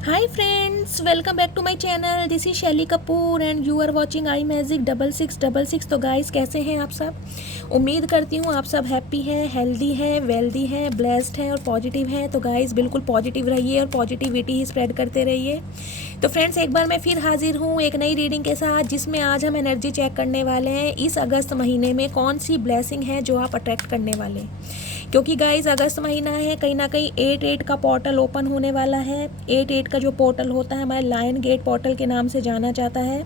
Hi friends, welcome back to my channel. This is Shaily Kapoor and you are watching I magic 6666। तो guys कैसे हैं आप सब। उम्मीद करती हूँ आप सब हैप्पी हैं, हेल्दी हैं, वेल्दी हैं, ब्लेस्ड हैं और पॉजिटिव हैं। तो गाइस बिल्कुल पॉजिटिव रहिए और पॉजिटिविटी ही स्प्रेड करते रहिए। तो फ्रेंड्स एक बार मैं फिर हाजिर हूँ एक नई रीडिंग के साथ, जिसमें आज हम एनर्जी चेक करने वाले हैं इस अगस्त महीने में कौन सी ब्लेसिंग है जो आप अट्रैक्ट करने वाले हैं। क्योंकि गाइस अगस्त महीना है, कहीं ना कहीं 8-8 का पोर्टल ओपन होने वाला है। 8-8 का जो पोर्टल होता है हमारे लायन गेट पोर्टल के नाम से जाना जाता है।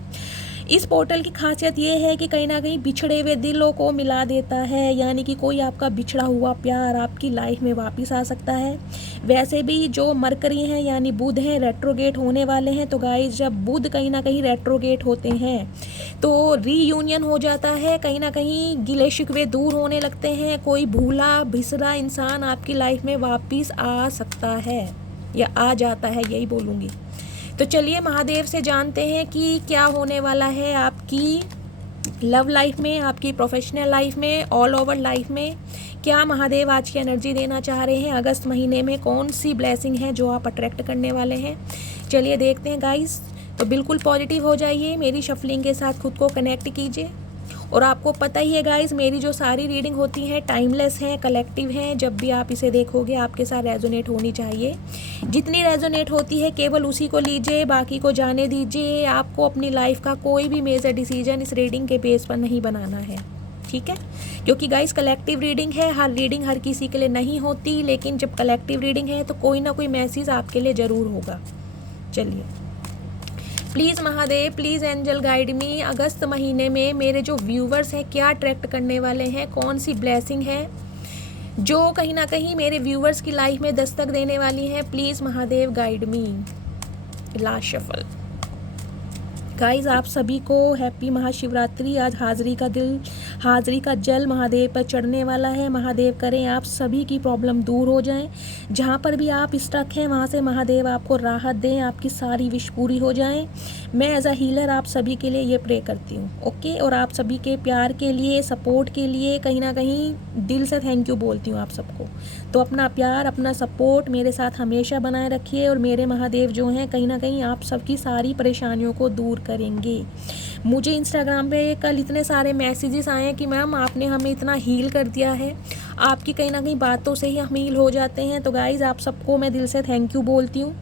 इस पोर्टल की खासियत ये है कि कहीं ना कहीं बिछड़े हुए दिलों को मिला देता है, यानी कि कोई आपका बिछड़ा हुआ प्यार आपकी लाइफ में वापस आ सकता है। वैसे भी जो मरकरी हैं यानी बुध हैं रेट्रोगेट होने वाले हैं। तो गाइस जब बुध कहीं ना कहीं रेट्रोगेट होते हैं तो रीयूनियन हो जाता है, कहीं ना कहीं गिले शिकवे दूर होने लगते हैं। कोई भूला बिसरा इंसान आपकी लाइफ में वापस आ सकता है या आ जाता है, यही बोलूँगी। तो चलिए महादेव से जानते हैं कि क्या होने वाला है आपकी लव लाइफ में, आपकी प्रोफेशनल लाइफ में, ऑल ओवर लाइफ में। क्या महादेव आज की एनर्जी देना चाह रहे हैं, अगस्त महीने में कौन सी ब्लेसिंग है जो आप अट्रैक्ट करने वाले हैं। चलिए देखते हैं गाइस। तो बिल्कुल पॉजिटिव हो जाइए, मेरी शफलिंग के साथ खुद को कनेक्ट कीजिए। और आपको पता ही है गाइस मेरी जो सारी रीडिंग होती हैं टाइमलेस हैं, कलेक्टिव हैं। जब भी आप इसे देखोगे आपके साथ रेजोनेट होनी चाहिए। जितनी रेजोनेट होती है केवल उसी को लीजिए, बाकी को जाने दीजिए। आपको अपनी लाइफ का कोई भी मेजर डिसीजन इस रीडिंग के बेस पर नहीं बनाना है, ठीक है। क्योंकि गाइस कलेक्टिव रीडिंग है, हर रीडिंग हर किसी के लिए नहीं होती, लेकिन जब कलेक्टिव रीडिंग है तो कोई ना कोई मैसेज आपके लिए ज़रूर होगा। चलिए please Mahadev, please angel guide me. अगस्त महीने में मेरे जो व्यूवर्स हैं क्या अट्रैक्ट करने वाले हैं, कौन सी ब्लेसिंग है जो कहीं ना कहीं मेरे व्यूवर्स की लाइफ में दस्तक देने वाली है। Please Mahadev guide me. Last shuffle. Guys आप सभी को हैप्पी महाशिवरात्रि। आज हाज़री का दिल, हाज़री का जल महादेव पर चढ़ने वाला है। महादेव करें आप सभी की प्रॉब्लम दूर हो जाएं। जहाँ पर भी आप स्टक हैं वहाँ से महादेव आपको राहत दें, आपकी सारी विश पूरी हो जाएं। मैं एज अ हीलर आप सभी के लिए ये प्रे करती हूँ, ओके। और आप सभी के प्यार के लिए, सपोर्ट के लिए कहीं ना कहीं दिल से थैंक यू बोलती हूँ आप सबको। तो अपना प्यार, अपना सपोर्ट मेरे साथ हमेशा बनाए रखिए और मेरे महादेव जो हैं कहीं ना कहीं आप सबकी सारी परेशानियों को दूर करेंगे। मुझे इंस्टाग्राम पे कल इतने सारे मैसेजेस आए हैं कि मैम आपने हमें इतना हील कर दिया है, आपकी कहीं ना कहीं बातों से ही हम हील हो जाते हैं। तो गाइज़ आप सबको मैं दिल से थैंक यू बोलती हूँ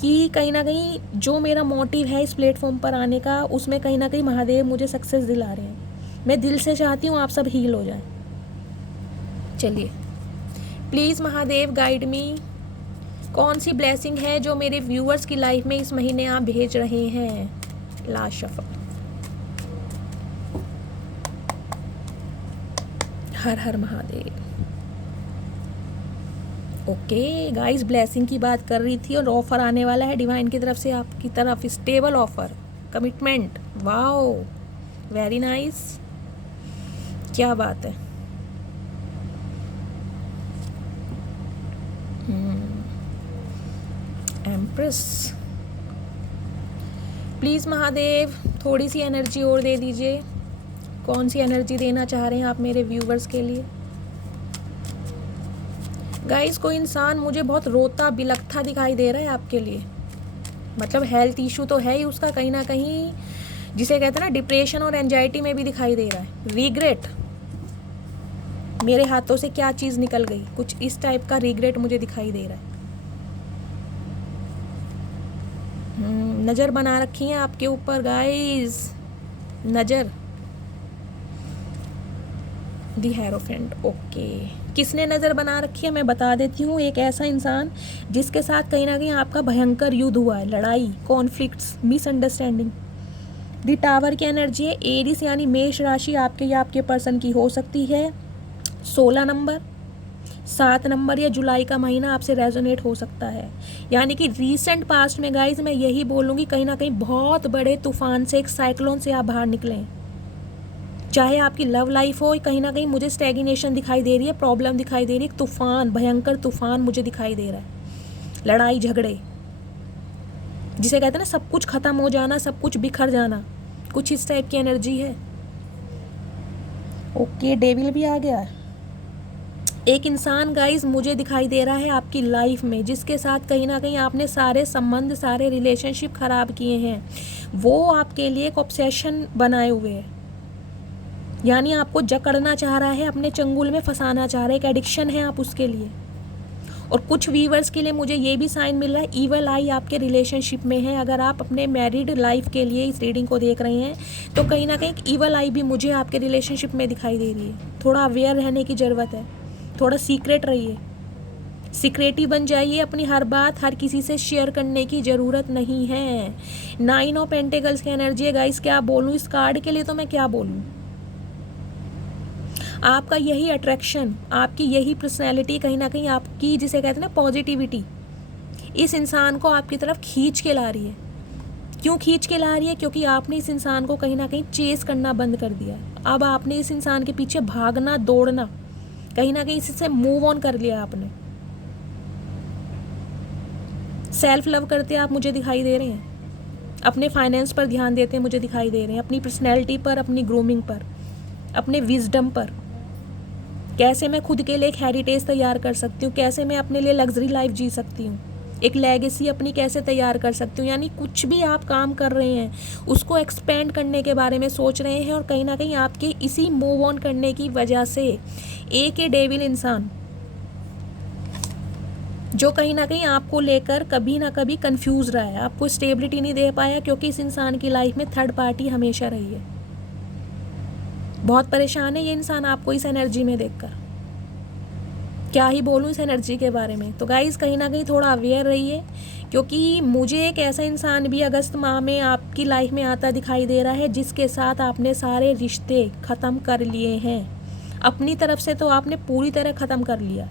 कि कहीं ना कहीं जो मेरा मोटिव है इस प्लेटफॉर्म पर आने का, उसमें कहीं ना कहीं महादेव मुझे सक्सेस दिला रहे हैं। मैं दिल से चाहती हूँ आप सब हील हो जाएं। चलिए प्लीज़ महादेव गाइड मी, कौन सी ब्लेसिंग है जो मेरे व्यूअर्स की लाइफ में इस महीने आप भेज रहे हैं। Last shuffle. हर हर महादेव। ओके गाइस ब्लेसिंग की बात कर रही थी और ऑफर आने वाला है डिवाइन की तरफ से आपकी तरफ, stable offer, commitment. Wow very nice, क्या बात है। एम्प्रेस। प्लीज़ महादेव थोड़ी सी एनर्जी और दे दीजिए। कौन सी एनर्जी देना चाह रहे हैं आप मेरे व्यूवर्स के लिए। गाइस कोई इंसान मुझे बहुत रोता बिलखता दिखाई दे रहा है आपके लिए। मतलब हेल्थ इशू तो है ही उसका, कहीं ना कहीं जिसे कहते हैं ना डिप्रेशन और एंजाइटी में भी दिखाई दे रहा है। रिग्रेट, मेरे हाथों से क्या चीज़ निकल गई, कुछ इस टाइप का रिग्रेट मुझे दिखाई दे रहा है। नज़र बना रखी है आपके ऊपर गाइस, नज़र। दी हेरोफेंट। ओके किसने नज़र बना रखी है मैं बता देती हूँ। एक ऐसा इंसान जिसके साथ कहीं ना कहीं आपका भयंकर युद्ध हुआ है, लड़ाई, कॉन्फ्लिक्ट्स, मिसअंडरस्टैंडिंग। दी टावर की एनर्जी है। एरिस यानी मेष राशि आपके या आपके पर्सन की हो सकती है। 16 नंबर, 7 नंबर या जुलाई का महीना आपसे रेजोनेट हो सकता है। यानी कि रीसेंट पास्ट में गाइज मैं यही बोलूँगी कहीं ना कहीं बहुत बड़े तूफान से, एक साइक्लोन से आप बाहर निकलें। चाहे आपकी लव लाइफ हो, कहीं ना कहीं मुझे स्टैग्नेशन दिखाई दे रही है, प्रॉब्लम दिखाई दे रही है, तूफान, भयंकर तूफान मुझे दिखाई दे रहा है। लड़ाई झगड़े, जिसे कहते हैं ना सब कुछ खत्म हो जाना, सब कुछ बिखर जाना, कुछ इस टाइप की एनर्जी है। ओके डेविल भी आ गया है। एक इंसान गाइस मुझे दिखाई दे रहा है आपकी लाइफ में, जिसके साथ कहीं ना कहीं आपने सारे संबंध, सारे रिलेशनशिप खराब किए हैं। वो आपके लिए एक ऑब्सेशन बनाए हुए है, यानी आपको जकड़ना चाह रहा है, अपने चंगुल में फंसाना चाह रहा है, एक एडिक्शन है आप उसके लिए। और कुछ व्यूवर्स के लिए मुझे ये भी साइन मिल रहा है, ईवल आई आपके रिलेशनशिप में है। अगर आप अपने मैरिड लाइफ के लिए इस रीडिंग को देख रहे हैं तो कहीं ना कहीं ईवल आई भी मुझे आपके रिलेशनशिप में दिखाई दे रही है। थोड़ा अवेयर रहने की ज़रूरत है, थोड़ा सीक्रेट रहिए, सीक्रेटिव बन जाइए, अपनी हर बात हर किसी से शेयर करने की ज़रूरत नहीं है। 9 ऑफ पेंटिकल्स की एनर्जी है गाइस, क्या बोलूँ इस कार्ड के लिए, तो मैं क्या बोलूँ। आपका यही अट्रैक्शन, आपकी यही पर्सनैलिटी कहीं ना कहीं आपकी, जिसे कहते हैं ना पॉजिटिविटी, इस इंसान को आपकी तरफ खींच के ला रही है। क्यों खींच के ला रही है? क्योंकि आपने इस इंसान को कहीं ना कहीं चेस करना बंद कर दिया। अब आपने इस इंसान के पीछे भागना, दौड़ना, कहीं ना कहीं इससे मूव ऑन कर लिया आपने। सेल्फ लव करते आप मुझे दिखाई दे रहे हैं, अपने फाइनेंस पर ध्यान देते हैं मुझे दिखाई दे रहे हैं, अपनी पर्सनैलिटी पर, अपनी ग्रूमिंग पर, अपने विजडम पर, कैसे मैं खुद के लिए एक हेरिटेज तैयार कर सकती हूँ, कैसे मैं अपने लिए लग्जरी लाइफ जी सकती हूँ, एक लेगेसी अपनी कैसे तैयार कर सकती हूँ। यानी कुछ भी आप काम कर रहे हैं उसको एक्सपेंड करने के बारे में सोच रहे हैं। और कहीं ना कहीं आपके इसी मूव ऑन करने की वजह से एक ये डेविल इंसान, जो कहीं ना कहीं आपको लेकर कभी ना कभी कंफ्यूज रहा है, आपको स्टेबिलिटी नहीं दे पाया, क्योंकि इस इंसान की लाइफ में थर्ड पार्टी हमेशा रही है। बहुत परेशान है ये इंसान आपको इस एनर्जी में देखकर, क्या ही बोलूँ इस एनर्जी के बारे में। तो गाइस कहीं ना कहीं थोड़ा अवेयर रहिए, क्योंकि मुझे एक ऐसा इंसान भी अगस्त माह में आपकी लाइफ में आता दिखाई दे रहा है, जिसके साथ आपने सारे रिश्ते ख़त्म कर लिए हैं। अपनी तरफ से तो आपने पूरी तरह ख़त्म कर लिया,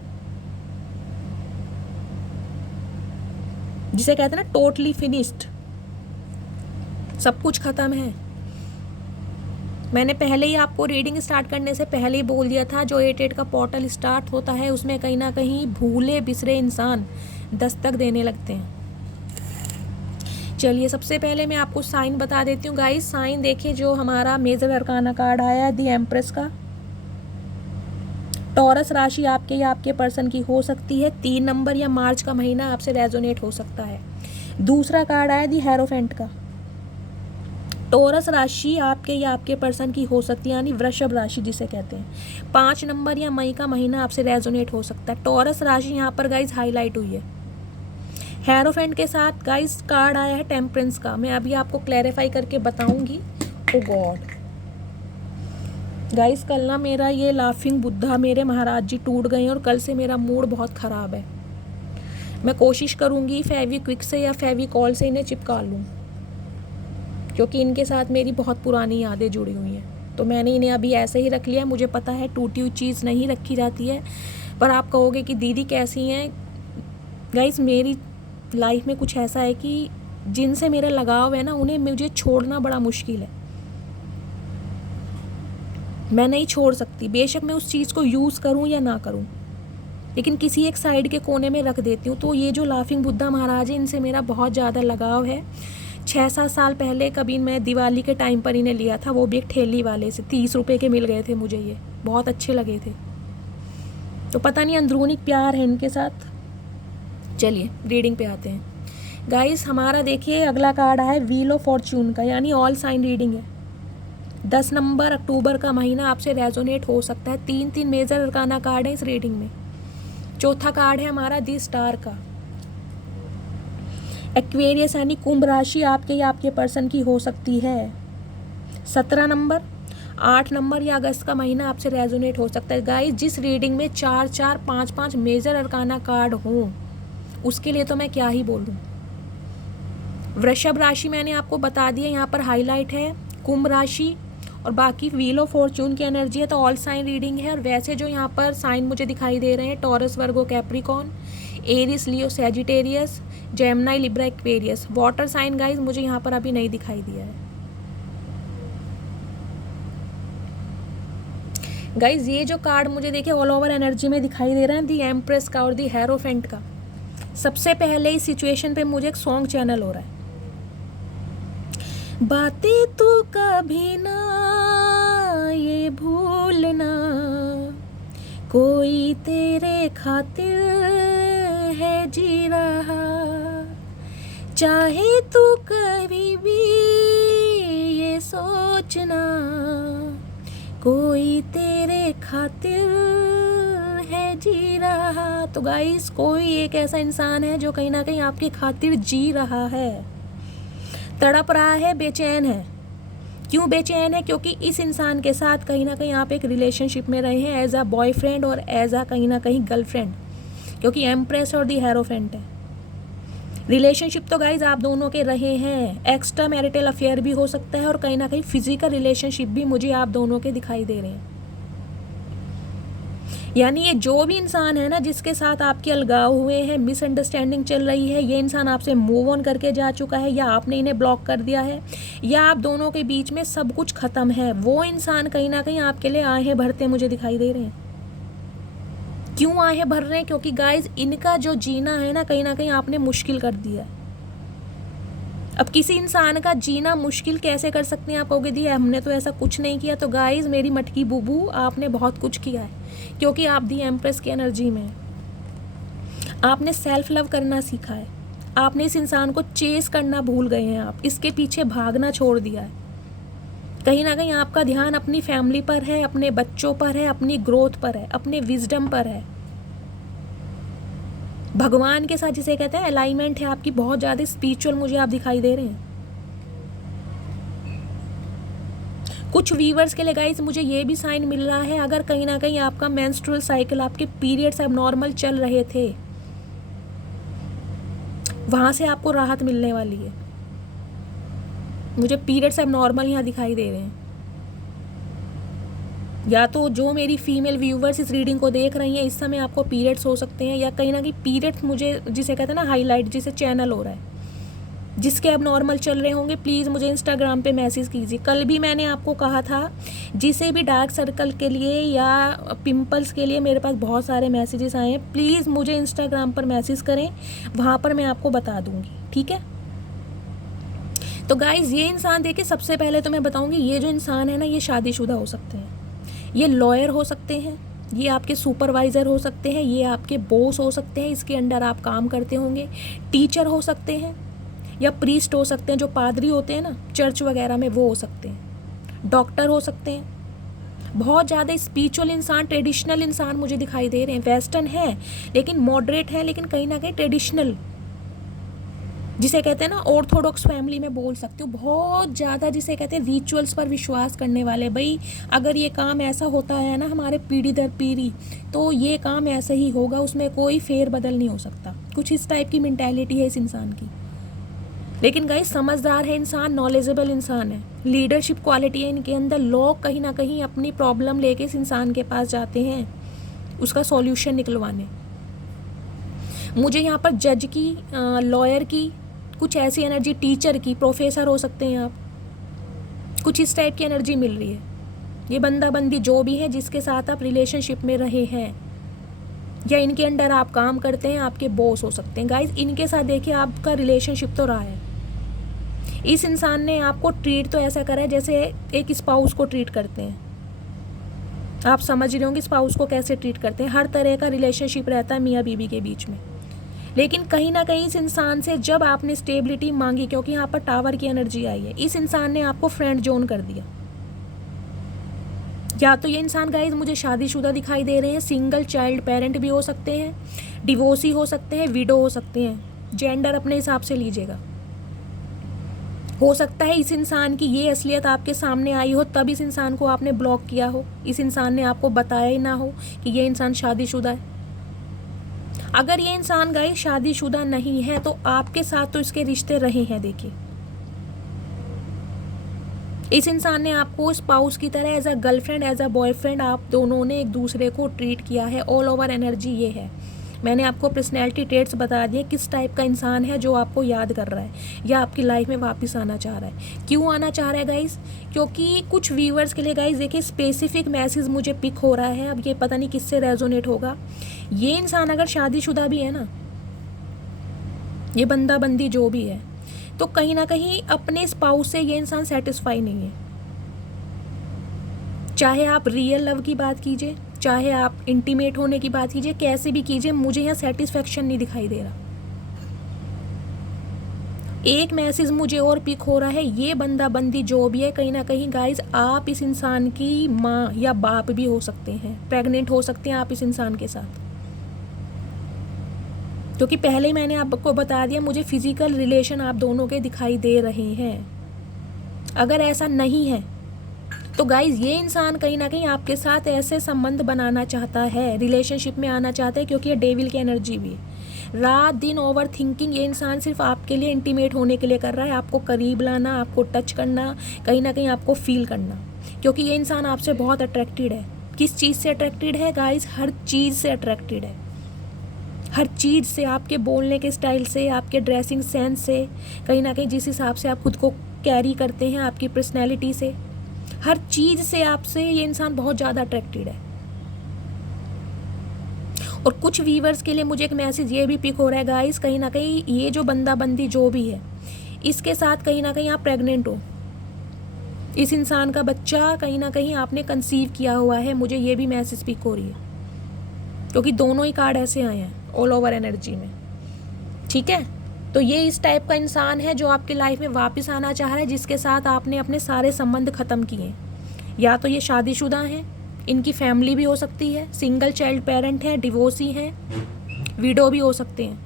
जिसे कहते हैं ना टोटली फिनिश्ड, सब कुछ ख़त्म है। मैंने पहले ही आपको रीडिंग स्टार्ट करने से पहले ही बोल दिया था, जो 8-8 का पोर्टल स्टार्ट होता है उसमें कहीं ना कहीं भूले बिसरे इंसान दस्तक देने लगते हैं। चलिए सबसे पहले मैं आपको साइन बता देती हूँ गाइस। साइन देखिए, जो हमारा मेजर अरकाना कार्ड आया है दी एम्प्रेस का। टॉरस राशि आपके या आपके पर्सन की हो सकती है। 3 नंबर या मार्च का महीना आपसे रेजोनेट हो सकता है। दूसरा कार्ड आया दी हेरोफेंट का। टॉरस राशि आपके या आपके पर्सन की हो सकती है, यानी वृषभ राशि जिसे कहते हैं। 5 नंबर या मई का महीना आपसे रेजोनेट हो सकता है। टॉरस राशि यहाँ पर गाइस हाईलाइट हुई है। हेरोफेंट के साथ गाइस कार्ड आया है टेम्परेंस का। मैं अभी आपको क्लैरिफाई करके बताऊंगी। ओ गॉड गाइस, कल ना मेरा ये लाफिंग बुद्धा, मेरे महाराज जी टूट गए और कल से मेरा मूड बहुत ख़राब है। मैं कोशिश करूँगी फेविक्विक से या फेविकॉल से इन्हें चिपका लूँ, क्योंकि इनके साथ मेरी बहुत पुरानी यादें जुड़ी हुई हैं। तो मैंने इन्हें अभी ऐसे ही रख लिया। मुझे पता है टूटी हुई चीज़ नहीं रखी जाती है, पर आप कहोगे कि दीदी कैसी हैं। गाइस मेरी लाइफ में कुछ ऐसा है कि जिनसे मेरा लगाव है ना, उन्हें मुझे छोड़ना बड़ा मुश्किल है। मैं नहीं छोड़ सकती, बेशक मैं उस चीज़ को यूज़ करूं या ना करूं, लेकिन किसी एक साइड के कोने में रख देती हूँ। तो ये जो लाफिंग बुद्धा महाराज है, इनसे मेरा बहुत ज़्यादा लगाव है। 6-7 साल पहले कभी मैं दिवाली के टाइम पर इन्हें लिया था, वो भी एक ठेली वाले से। 30 रुपये के मिल गए थे मुझे, ये बहुत अच्छे लगे थे। तो पता नहीं अंदरूनी प्यार है इनके साथ। चलिए रीडिंग पे आते हैं गाइस। हमारा देखिए अगला कार्ड है व्हील ऑफ फॉर्च्यून का, यानी ऑल साइन रीडिंग है। 10 नंबर अक्टूबर का महीना आपसे रेजोनेट हो सकता है। 3 मेजर अरकाना कार्ड है इस रीडिंग में। चौथा कार्ड है हमारा दी स्टार का। एक्वेरियस यानी कुंभ राशि आपके या आपके पर्सन की हो सकती है। 17 नंबर, 8 नंबर या अगस्त का महीना आपसे रेजोनेट हो सकता है। गाइस जिस रीडिंग में 4-4, 5-5 मेजर अरकाना कार्ड हों, उसके लिए तो मैं क्या ही बोलूँ। वृषभ राशि मैंने आपको बता दिया, यहाँ पर हाईलाइट है। कुंभ राशि और बाकी व्हील ऑफ फॉर्च्यून की एनर्जी है, तो ऑल साइन रीडिंग है। और वैसे जो यहाँ पर साइन मुझे दिखाई दे रहे हैं, Taurus, Virgo, Capricorn, Aries, Leo, Sagittarius, Gemini, Libra, Aquarius. Water sign guys मुझे यहाँ पर अभी नहीं दिखाई दिया है। गाइज ये जो कार्ड मुझे देखिए ऑल ओवर एनर्जी में दिखाई दे रहा है, दी एम्प्रेस का और दी हेरोफेंट का। सबसे पहले इस सिचुएशन पे मुझे एक सॉन्ग चैनल हो रहा है। बातें तो कभी ना ये भूलना, कोई तेरे खातिर है जी रहा, चाहे तू कभी भी ये सोचना, कोई तेरे खातिर है जी रहा। तो गाइस, कोई एक ऐसा इंसान है जो कहीं ना कहीं आपकी खातिर जी रहा है, तड़प रहा है, बेचैन है। क्यों बेचैन है? क्योंकि इस इंसान के साथ कहीं ना कहीं आप एक रिलेशनशिप में रहे हैं, एज अ बॉयफ्रेंड और एज अ कहीं ना कहीं गर्लफ्रेंड, क्योंकि एम्प्रेस और दी हेरोफेंट है। रिलेशनशिप तो गाइज आप दोनों के रहे हैं, एक्स्ट्रा मैरिटल अफेयर भी हो सकता है और कहीं ना कहीं फिजिकल रिलेशनशिप भी मुझे आप दोनों के दिखाई दे रहे हैं। यानी ये जो भी इंसान है ना जिसके साथ आपके अलगाव हुए हैं, मिसअंडरस्टैंडिंग चल रही है, ये इंसान आपसे मूव ऑन करके जा चुका है, या आपने इन्हें ब्लॉक कर दिया है, या आप दोनों के बीच में सब कुछ ख़त्म है, वो इंसान कहीं ना कहीं आपके लिए आहें भरते मुझे दिखाई दे रहे हैं। क्यों आहें भर रहे हैं? क्योंकि गाइज इनका जो जीना है ना कहीं आपने मुश्किल कर दिया है। अब किसी इंसान का जीना मुश्किल कैसे कर सकते हैं? आप कहोगे दी हमने तो ऐसा कुछ नहीं किया। तो गाइज मेरी मटकी बुबू, आपने बहुत कुछ किया है, क्योंकि आप दी एम्प्रेस की एनर्जी में आपने सेल्फ लव करना सीखा है। आपने इस इंसान को चेस करना भूल गए हैं, आप इसके पीछे भागना छोड़ दिया है। कहीं ना कहीं आपका ध्यान अपनी फैमिली पर है, अपने बच्चों पर है, अपनी ग्रोथ पर है, अपने विजडम पर है। भगवान के साथ जिसे कहते हैं अलाइनमेंट है आपकी बहुत ज़्यादा स्पिरिचुअल मुझे आप दिखाई दे रहे हैं। कुछ वीवर्स के लिए गाइस मुझे ये भी साइन मिल रहा है, अगर कहीं ना कहीं आपका मेंस्ट्रुअल साइकिल, आपके पीरियड्स अब नॉर्मल चल रहे थे, वहाँ से आपको राहत मिलने वाली है। मुझे पीरियड्स अब नॉर्मल यहाँ दिखाई दे रहे हैं। या तो जो मेरी फीमेल व्यूवर्स इस रीडिंग को देख रही हैं, इस समय आपको पीरियड्स हो सकते हैं, या कहीं ना कहीं पीरियड्स मुझे जिसे कहते हैं ना हाईलाइट, जिसे चैनल हो रहा है, जिसके अब नॉर्मल चल रहे होंगे, प्लीज़ मुझे इंस्टाग्राम पे मैसेज कीजिए। कल भी मैंने आपको कहा था, जिसे भी डार्क सर्कल के लिए या पिंपल्स के लिए मेरे पास बहुत सारे मैसेजेस आए हैं, प्लीज़ मुझे इंस्टाग्राम पर मैसेज करें, वहाँ पर मैं आपको बता दूँगी, ठीक है। तो गाइज़ ये इंसान देखिए, सबसे पहले तो मैं बताऊँगी, ये जो इंसान है ना, ये शादीशुदा हो सकते हैं, ये लॉयर हो सकते हैं, ये आपके सुपरवाइज़र हो सकते हैं, ये आपके बॉस हो सकते हैं, इसके अंडर आप काम करते होंगे, टीचर हो सकते हैं, या प्रीस्ट हो सकते हैं, जो पादरी होते हैं ना चर्च वगैरह में, वो हो सकते हैं, डॉक्टर हो सकते हैं। बहुत ज़्यादा स्पिरिचुअल इंसान, ट्रेडिशनल इंसान मुझे दिखाई दे रहे हैं। वेस्टर्न है लेकिन मॉडरेट है, लेकिन कहीं ना कहीं ट्रेडिशनल, जिसे कहते हैं ना ऑर्थोडॉक्स फैमिली में बोल सकते हो। बहुत ज़्यादा जिसे कहते हैं रिचुअल्स पर विश्वास करने वाले, भाई अगर ये काम ऐसा होता है ना हमारे पीढ़ी दर पीढ़ी, तो ये काम ऐसा ही होगा, उसमें कोई फेर बदल नहीं हो सकता। कुछ इस टाइप की मेंटालिटी है इस इंसान की। लेकिन गाइस समझदार है इंसान, नॉलेजेबल इंसान है, लीडरशिप क्वालिटी है इनके अंदर। लोग कहीं ना कहीं अपनी प्रॉब्लम लेके इस इंसान के पास जाते हैं उसका सॉल्यूशन निकलवाने। मुझे यहाँ पर जज की, लॉयर की, कुछ ऐसी एनर्जी, टीचर की, प्रोफेसर हो सकते हैं आप, कुछ इस टाइप की एनर्जी मिल रही है। ये बंदा बंदी जो भी है जिसके साथ आप रिलेशनशिप में रहे हैं, या इनके अंडर आप काम करते हैं, आपके बॉस हो सकते हैं। गाइज इनके साथ देखिए आपका रिलेशनशिप तो रहा है। इस इंसान ने आपको ट्रीट तो ऐसा करा है जैसे एक स्पाउस को ट्रीट करते हैं। आप समझ रहे होंगे स्पाउस को कैसे ट्रीट करते हैं। हर तरह का रिलेशनशिप रहता है मियाँ बीवी के बीच में, लेकिन कहीं ना कहीं इस इंसान से जब आपने स्टेबिलिटी मांगी, क्योंकि यहाँ पर टावर की एनर्जी आई है, इस इंसान ने आपको फ्रेंड जोन कर दिया। या तो ये इंसान गाइज मुझे शादीशुदा दिखाई दे रहे हैं, सिंगल चाइल्ड पेरेंट भी हो सकते हैं, डिवोर्सी हो सकते हैं, विडो हो सकते हैं, जेंडर अपने हिसाब से लीजिएगा। हो सकता है इस इंसान की ये असलियत आपके सामने आई हो, तब इस इंसान को आपने ब्लॉक किया हो, इस इंसान ने आपको बताया ही ना हो कि ये इंसान शादीशुदा है। अगर ये इंसान गाइस शादीशुदा नहीं है तो आपके साथ तो इसके रिश्ते रहे हैं। देखिए इस इंसान ने आपको स्पाउस की तरह as a girlfriend, as a boyfriend, आप दोनों ने एक दूसरे को ट्रीट किया है। ऑल ओवर एनर्जी ये है। मैंने आपको पर्सनैलिटी ट्रेट्स बता दिए किस टाइप का इंसान है जो आपको याद कर रहा है या आपकी लाइफ में वापस आना चाह रहा है। क्यों आना चाह रहा है गाइस? क्योंकि कुछ व्यूअर्स के लिए गाइस देखिए स्पेसिफिक मैसेज मुझे पिक हो रहा है। अब ये पता नहीं किससे रेजोनेट होगा। ये इंसान अगर शादीशुदा भी है ना, ये बंदा बंदी जो भी है, तो कहीं ना कहीं अपने स्पाउस से ये इंसान सेटिस्फाई नहीं है। चाहे आप रियल लव की बात कीजिए, चाहे आप इंटीमेट होने की बात कीजिए, कैसे भी कीजिए, मुझे यहाँ सेटिस्फेक्शन नहीं दिखाई दे रहा। एक मैसेज मुझे और पिक हो रहा है, ये बंदा बंदी जो भी है, कहीं ना कहीं गाइज आप इस इंसान की माँ या बाप भी हो सकते हैं, प्रेग्नेंट हो सकते हैं आप इस इंसान के साथ। क्योंकि पहले ही मैंने आपको बता दिया, मुझे फिजिकल रिलेशन आप दोनों के दिखाई दे रहे हैं। अगर ऐसा नहीं है तो गाइज ये इंसान कहीं ना कहीं आपके साथ ऐसे संबंध बनाना चाहता है, रिलेशनशिप में आना चाहता है, क्योंकि ये डेविल की एनर्जी भी है। रात दिन ओवर थिंकिंग ये इंसान सिर्फ आपके लिए इंटीमेट होने के लिए कर रहा है, आपको करीब लाना, आपको टच करना, कहीं ना कहीं आपको फील करना, क्योंकि ये इंसान आपसे बहुत अट्रैक्टेड है। किस चीज़ से अट्रैक्टेड है गाइज? हर चीज़ से अट्रैक्टेड है, हर चीज़ से, आपके बोलने के स्टाइल से, आपके ड्रेसिंग सेंस से, कहीं ना कहीं जिस हिसाब से आप खुद को कैरी करते हैं, आपकी पर्सनैलिटी से, हर चीज़ से आपसे ये इंसान बहुत ज़्यादा अट्रैक्टेड है। और कुछ व्यूअर्स के लिए मुझे एक मैसेज ये भी पिक हो रहा है गाइस, कहीं ना कहीं ये जो बंदा बंदी जो भी है, इसके साथ कहीं ना कहीं आप प्रेग्नेंट हो, इस इंसान का बच्चा कहीं ना कहीं आपने कंसीव किया हुआ है, मुझे ये भी मैसेज पिक हो रही है, क्योंकि दोनों ही कार्ड ऐसे आए हैं ऑल ओवर एनर्जी में। ठीक है, तो ये इस टाइप का इंसान है जो आपकी लाइफ में वापस आना चाह रहा है, जिसके साथ आपने अपने सारे संबंध ख़त्म किए। या तो ये शादीशुदा हैं, इनकी फैमिली भी हो सकती है, सिंगल चाइल्ड पेरेंट है, डिवोर्सी हैं, विडो भी हो सकते हैं।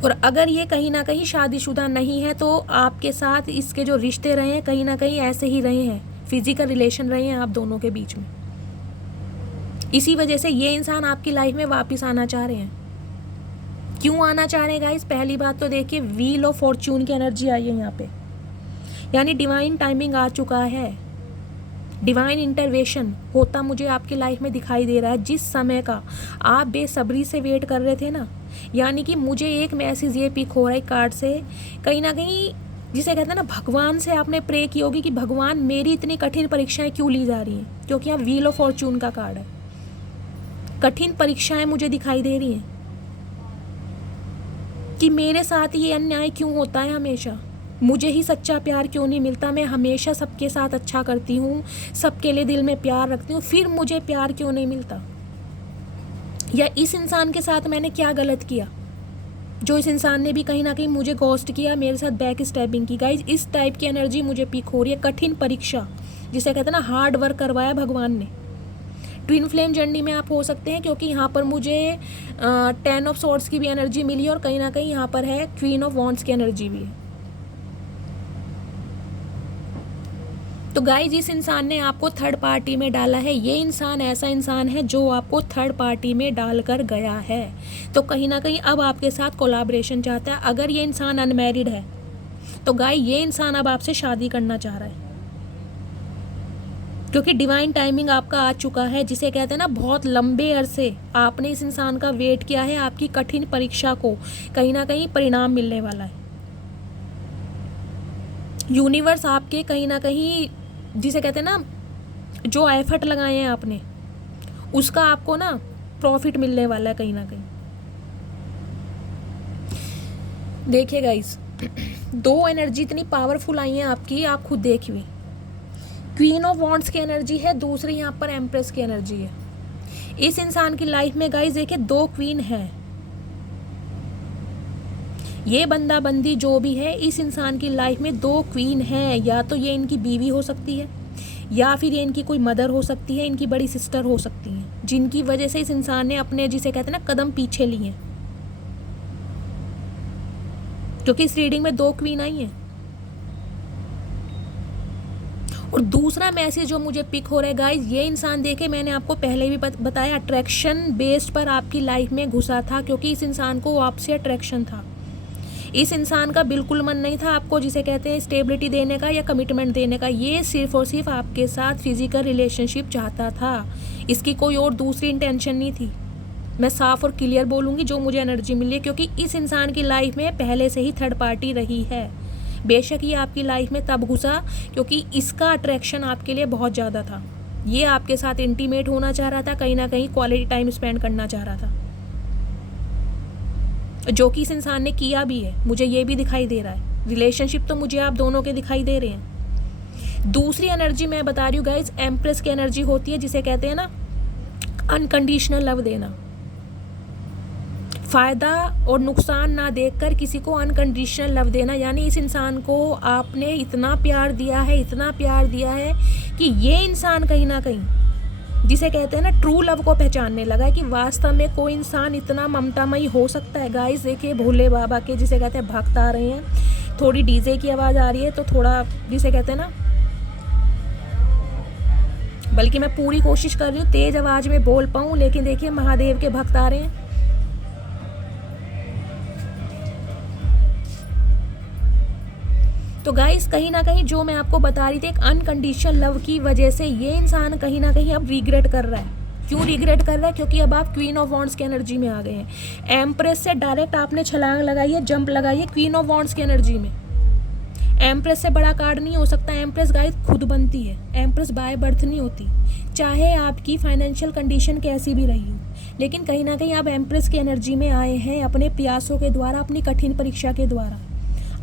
और अगर ये कहीं ना कहीं शादीशुदा नहीं है तो आपके साथ इसके जो रिश्ते रहे हैं कहीं ना कहीं ऐसे ही रहे हैं, फिजिकल रिलेशन रहे हैं आप दोनों के बीच में। इसी वजह से ये इंसान आपकी लाइफ में वापस आना चाह रहे हैं। क्यों आना चाह रहे हैं गाइस? पहली बात तो देखिए, व्हील ऑफ फॉर्च्यून की एनर्जी आई है यहाँ पे, यानी डिवाइन टाइमिंग आ चुका है, डिवाइन इंटरवेंशन होता मुझे आपकी लाइफ में दिखाई दे रहा है। जिस समय का आप बेसब्री से वेट कर रहे थे ना, यानी कि मुझे एक मैसेज ये पिक हो रहा है कार्ड से, कहीं ना कहीं जिसे कहते हैं ना, भगवान से आपने प्रे की होगी कि भगवान मेरी इतनी कठिन परीक्षाएं क्यों ली जा रही हैं, क्योंकि यहाँ व्हील ऑफ फॉर्च्यून का कार्ड है। कठिन परीक्षाएं मुझे दिखाई दे रही हैं कि मेरे साथ ये अन्याय क्यों होता है, हमेशा मुझे ही सच्चा प्यार क्यों नहीं मिलता, मैं हमेशा सबके साथ अच्छा करती हूँ, सबके लिए दिल में प्यार रखती हूँ, फिर मुझे प्यार क्यों नहीं मिलता, या इस इंसान के साथ मैंने क्या गलत किया जो इस इंसान ने भी कहीं ना कहीं मुझे गोस्ट किया, मेरे साथ बैक स्टैबिंग की। गाइज इस टाइप की एनर्जी मुझे पिक हो रही है, कठिन परीक्षा जिसे कहते हैं ना, हार्ड वर्क करवाया भगवान ने। ट्विन फ्लेम जर्नी में आप हो सकते हैं, क्योंकि यहाँ पर मुझे 10 ऑफ सॉर्ड्स की भी एनर्जी मिली और कहीं ना कहीं यहाँ पर है क्वीन ऑफ वॉन्ड्स की एनर्जी भी है। तो गाइज इस इंसान ने आपको थर्ड पार्टी में डाला है, ये इंसान ऐसा इंसान है जो आपको थर्ड पार्टी में डालकर गया है, तो कहीं ना कहीं अब आपके साथ कोलैबोरेशन चाहता है। अगर ये इंसान अनमैरिड है तो गाइज ये इंसान अब आपसे शादी करना चाह रहा है, क्योंकि डिवाइन टाइमिंग आपका आ चुका है, जिसे कहते हैं ना, बहुत लंबे अरसे आपने इस इंसान का वेट किया है, आपकी कठिन परीक्षा को कहीं ना कहीं परिणाम मिलने वाला है। यूनिवर्स आपके कहीं ना कहीं जिसे कहते हैं ना, जो एफर्ट लगाए हैं आपने उसका आपको ना प्रॉफिट मिलने वाला है कहीं ना कहीं। देखिए गाइस, दो एनर्जी इतनी पावरफुल आई हैं आपकी, आप खुद देखिए। क्वीन ऑफ वॉन्ड्स की एनर्जी है, दूसरी यहाँ पर एम्प्रेस की एनर्जी है। इस इंसान की लाइफ में गाइस देखिए 2 क्वीन है। ये बंदा बंदी जो भी है, इस इंसान की लाइफ में 2 क्वीन है। या तो ये इनकी बीवी हो सकती है, या फिर ये इनकी कोई मदर हो सकती है, इनकी बड़ी सिस्टर हो सकती है, जिनकी वजह से इस इंसान ने अपने जिसे कहते हैं ना कदम पीछे लिए हैं, क्योंकि इस रीडिंग में 2 क्वीन आई हैं। और दूसरा मैसेज जो मुझे पिक हो रहा है गाइज, ये इंसान देखे, मैंने आपको पहले भी बताया, अट्रैक्शन बेस्ड पर आपकी लाइफ में घुसा था, क्योंकि इस इंसान को आपसे अट्रैक्शन था। इस इंसान का बिल्कुल मन नहीं था आपको जिसे कहते हैं स्टेबिलिटी देने का या कमिटमेंट देने का, ये सिर्फ और सिर्फ आपके साथ फिजिकल रिलेशनशिप चाहता था, इसकी कोई और दूसरी इंटेंशन नहीं थी। मैं साफ और क्लियर बोलूँगी जो मुझे एनर्जी मिली है, क्योंकि इस इंसान की लाइफ में पहले से ही थर्ड पार्टी रही है। बेशक ये आपकी लाइफ में तब घुसा क्योंकि इसका अट्रैक्शन आपके लिए बहुत ज़्यादा था, ये आपके साथ इंटीमेट होना चाह रहा था, कहीं ना कहीं क्वालिटी टाइम स्पेंड करना चाह रहा था, जो कि इस इंसान ने किया भी है, मुझे ये भी दिखाई दे रहा है। रिलेशनशिप तो मुझे आप दोनों के दिखाई दे रहे हैं, दूसरी एनर्जी मैं बता रही हूँ गाइज, एम्प्रेस की एनर्जी होती है जिसे कहते हैं ना अनकंडीशनल लव देना, फ़ायदा और नुकसान ना देखकर किसी को अनकंडीशनल लव देना। यानी इस इंसान को आपने इतना प्यार दिया है, इतना प्यार दिया है कि ये इंसान कहीं ना कहीं जिसे कहते हैं ना ट्रू लव को पहचानने लगा है कि वास्तव में कोई इंसान इतना ममतामयी हो सकता है। गाइस देखिए भोले बाबा के जिसे कहते हैं भक्त आ रहे हैं, थोड़ी डीजे की आवाज़ आ रही है तो थोड़ा जिसे कहते हैं ना, बल्कि मैं पूरी कोशिश कर रही हूँ तेज आवाज़ में बोल पाऊँ, लेकिन देखिए महादेव के भक्त आ रहे हैं। तो गाइस कहीं ना कहीं जो मैं आपको बता रही थी एक अनकंडीशनल लव की वजह से ये इंसान कहीं ना कहीं अब रिग्रेट कर रहा है। क्यों रिग्रेट कर रहा है? क्योंकि अब आप क्वीन ऑफ वॉन्ड्स की एनर्जी में आ गए हैं। एम्प्रेस से डायरेक्ट आपने छलांग लगाई है, जंप लगाई है क्वीन ऑफ वॉन्ड्स की एनर्जी में। एम्प्रेस से बड़ा कार्ड नहीं हो सकता। एम्प्रेस गाइस खुद बनती है, एम्प्रेस बाय बर्थ नहीं होती, चाहे आपकी फाइनेंशियल कंडीशन कैसी भी रही हो। लेकिन कहीं ना कहीं आप एम्प्रेस की एनर्जी में आए हैं अपने प्रयासों के द्वारा, अपनी कठिन परीक्षा के द्वारा।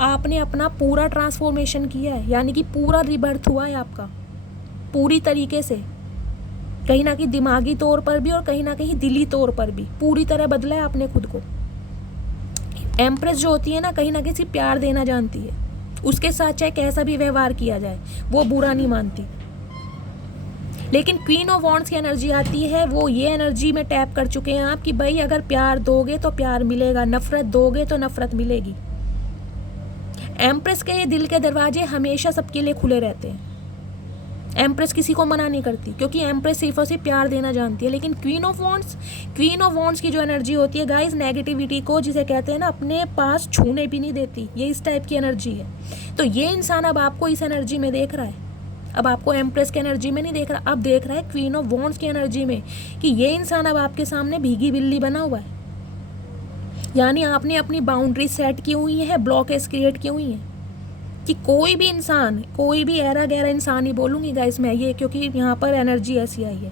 आपने अपना पूरा ट्रांसफॉर्मेशन किया है, यानी कि पूरा रिबर्थ हुआ है आपका पूरी तरीके से, कहीं ना कहीं दिमागी तौर पर भी और कहीं ना कहीं दिली तौर पर भी पूरी तरह बदला है आपने खुद को। एम्प्रेस जो होती है ना कहीं ना कहीं सिर्फ प्यार देना जानती है, उसके साथ चाहे कैसा भी व्यवहार किया जाए वो बुरा नहीं मानती। लेकिन क्वीन ऑफ वॉन्ड्स की एनर्जी आती है, वो ये एनर्जी में टैप कर चुके हैं आप कि भाई अगर प्यार दोगे तो प्यार मिलेगा, नफरत दोगे तो नफरत मिलेगी। एम्प्रेस के ये दिल के दरवाजे हमेशा सबके लिए खुले रहते हैं। एम्प्रेस किसी को मना नहीं करती क्योंकि एम्प्रेस सिर्फ और सिर्फ प्यार देना जानती है। लेकिन क्वीन ऑफ वॉन्ड्स की जो एनर्जी होती है गाइस, नेगेटिविटी को जिसे कहते हैं ना अपने पास छूने भी नहीं देती, ये इस टाइप की एनर्जी है। तो ये इंसान अब आपको इस एनर्जी में देख रहा है, अब आपको एम्प्रेस की एनर्जी में नहीं देख रहा, अब देख रहा है क्वीन ऑफ वॉन्ड्स की एनर्जी में कि ये इंसान अब आपके सामने भीगी बिल्ली बना हुआ है। यानी आपने अपनी बाउंड्री सेट की हुई है, ब्लॉकेज क्रिएट की हुई है कि कोई भी इंसान, कोई भी ऐरा गैरा इंसान ही बोलूँगी गाइस मैं ये, क्योंकि यहाँ पर एनर्जी ऐसी आई है,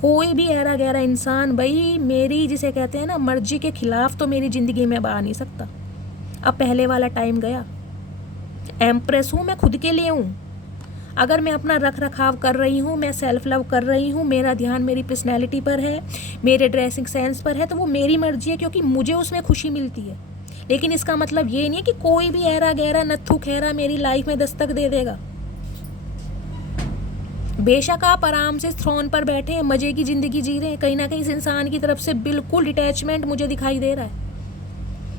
कोई भी ऐरा गैरा इंसान भाई मेरी जिसे कहते हैं ना मर्जी के खिलाफ तो मेरी ज़िंदगी में आ नहीं सकता। अब पहले वाला टाइम गया। एम्प्रेस हूँ मैं, खुद के लिए हूँ। अगर मैं अपना रख रखाव कर रही हूँ, मैं सेल्फ लव कर रही हूँ, मेरा ध्यान मेरी पर्सनैलिटी पर है, मेरे ड्रेसिंग सेंस पर है, तो वो मेरी मर्जी है क्योंकि मुझे उसमें खुशी मिलती है। लेकिन इसका मतलब ये नहीं है कि कोई भी ऐरा गहरा नत्थु खैरा मेरी लाइफ में दस्तक दे देगा। बेशक आप आराम से थ्रोन पर बैठे हैं, मज़े की ज़िंदगी जी रहे हैं, कहीं ना कहीं इस इंसान की तरफ से बिल्कुल डिटैचमेंट मुझे दिखाई दे रहा है।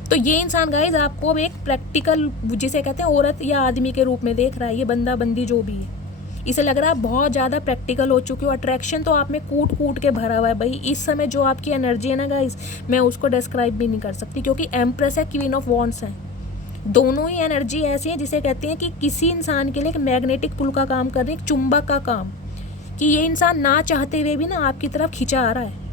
तो ये इंसान गाइज आपको अब एक प्रैक्टिकल जिसे कहते हैं औरत या आदमी के रूप में देख रहा है। ये बंदा बंदी जो भी है, इसे लग रहा है बहुत ज़्यादा प्रैक्टिकल हो चुके हो। अट्रैक्शन तो आप में कूट कूट के भरा हुआ है भाई। इस समय जो आपकी एनर्जी है ना गाइज, मैं उसको डिस्क्राइब भी नहीं कर सकती क्योंकि एम्प्रेस है, क्वीन ऑफ वॉन्ड्स है। दोनों ही एनर्जी ऐसी है जिसे कहते हैं कि किसी इंसान के लिए एक मैग्नेटिक पुल का काम कर रही है, एक चुंबक का काम, कि ये इंसान ना चाहते हुए भी ना आपकी तरफ खिंचा आ रहा है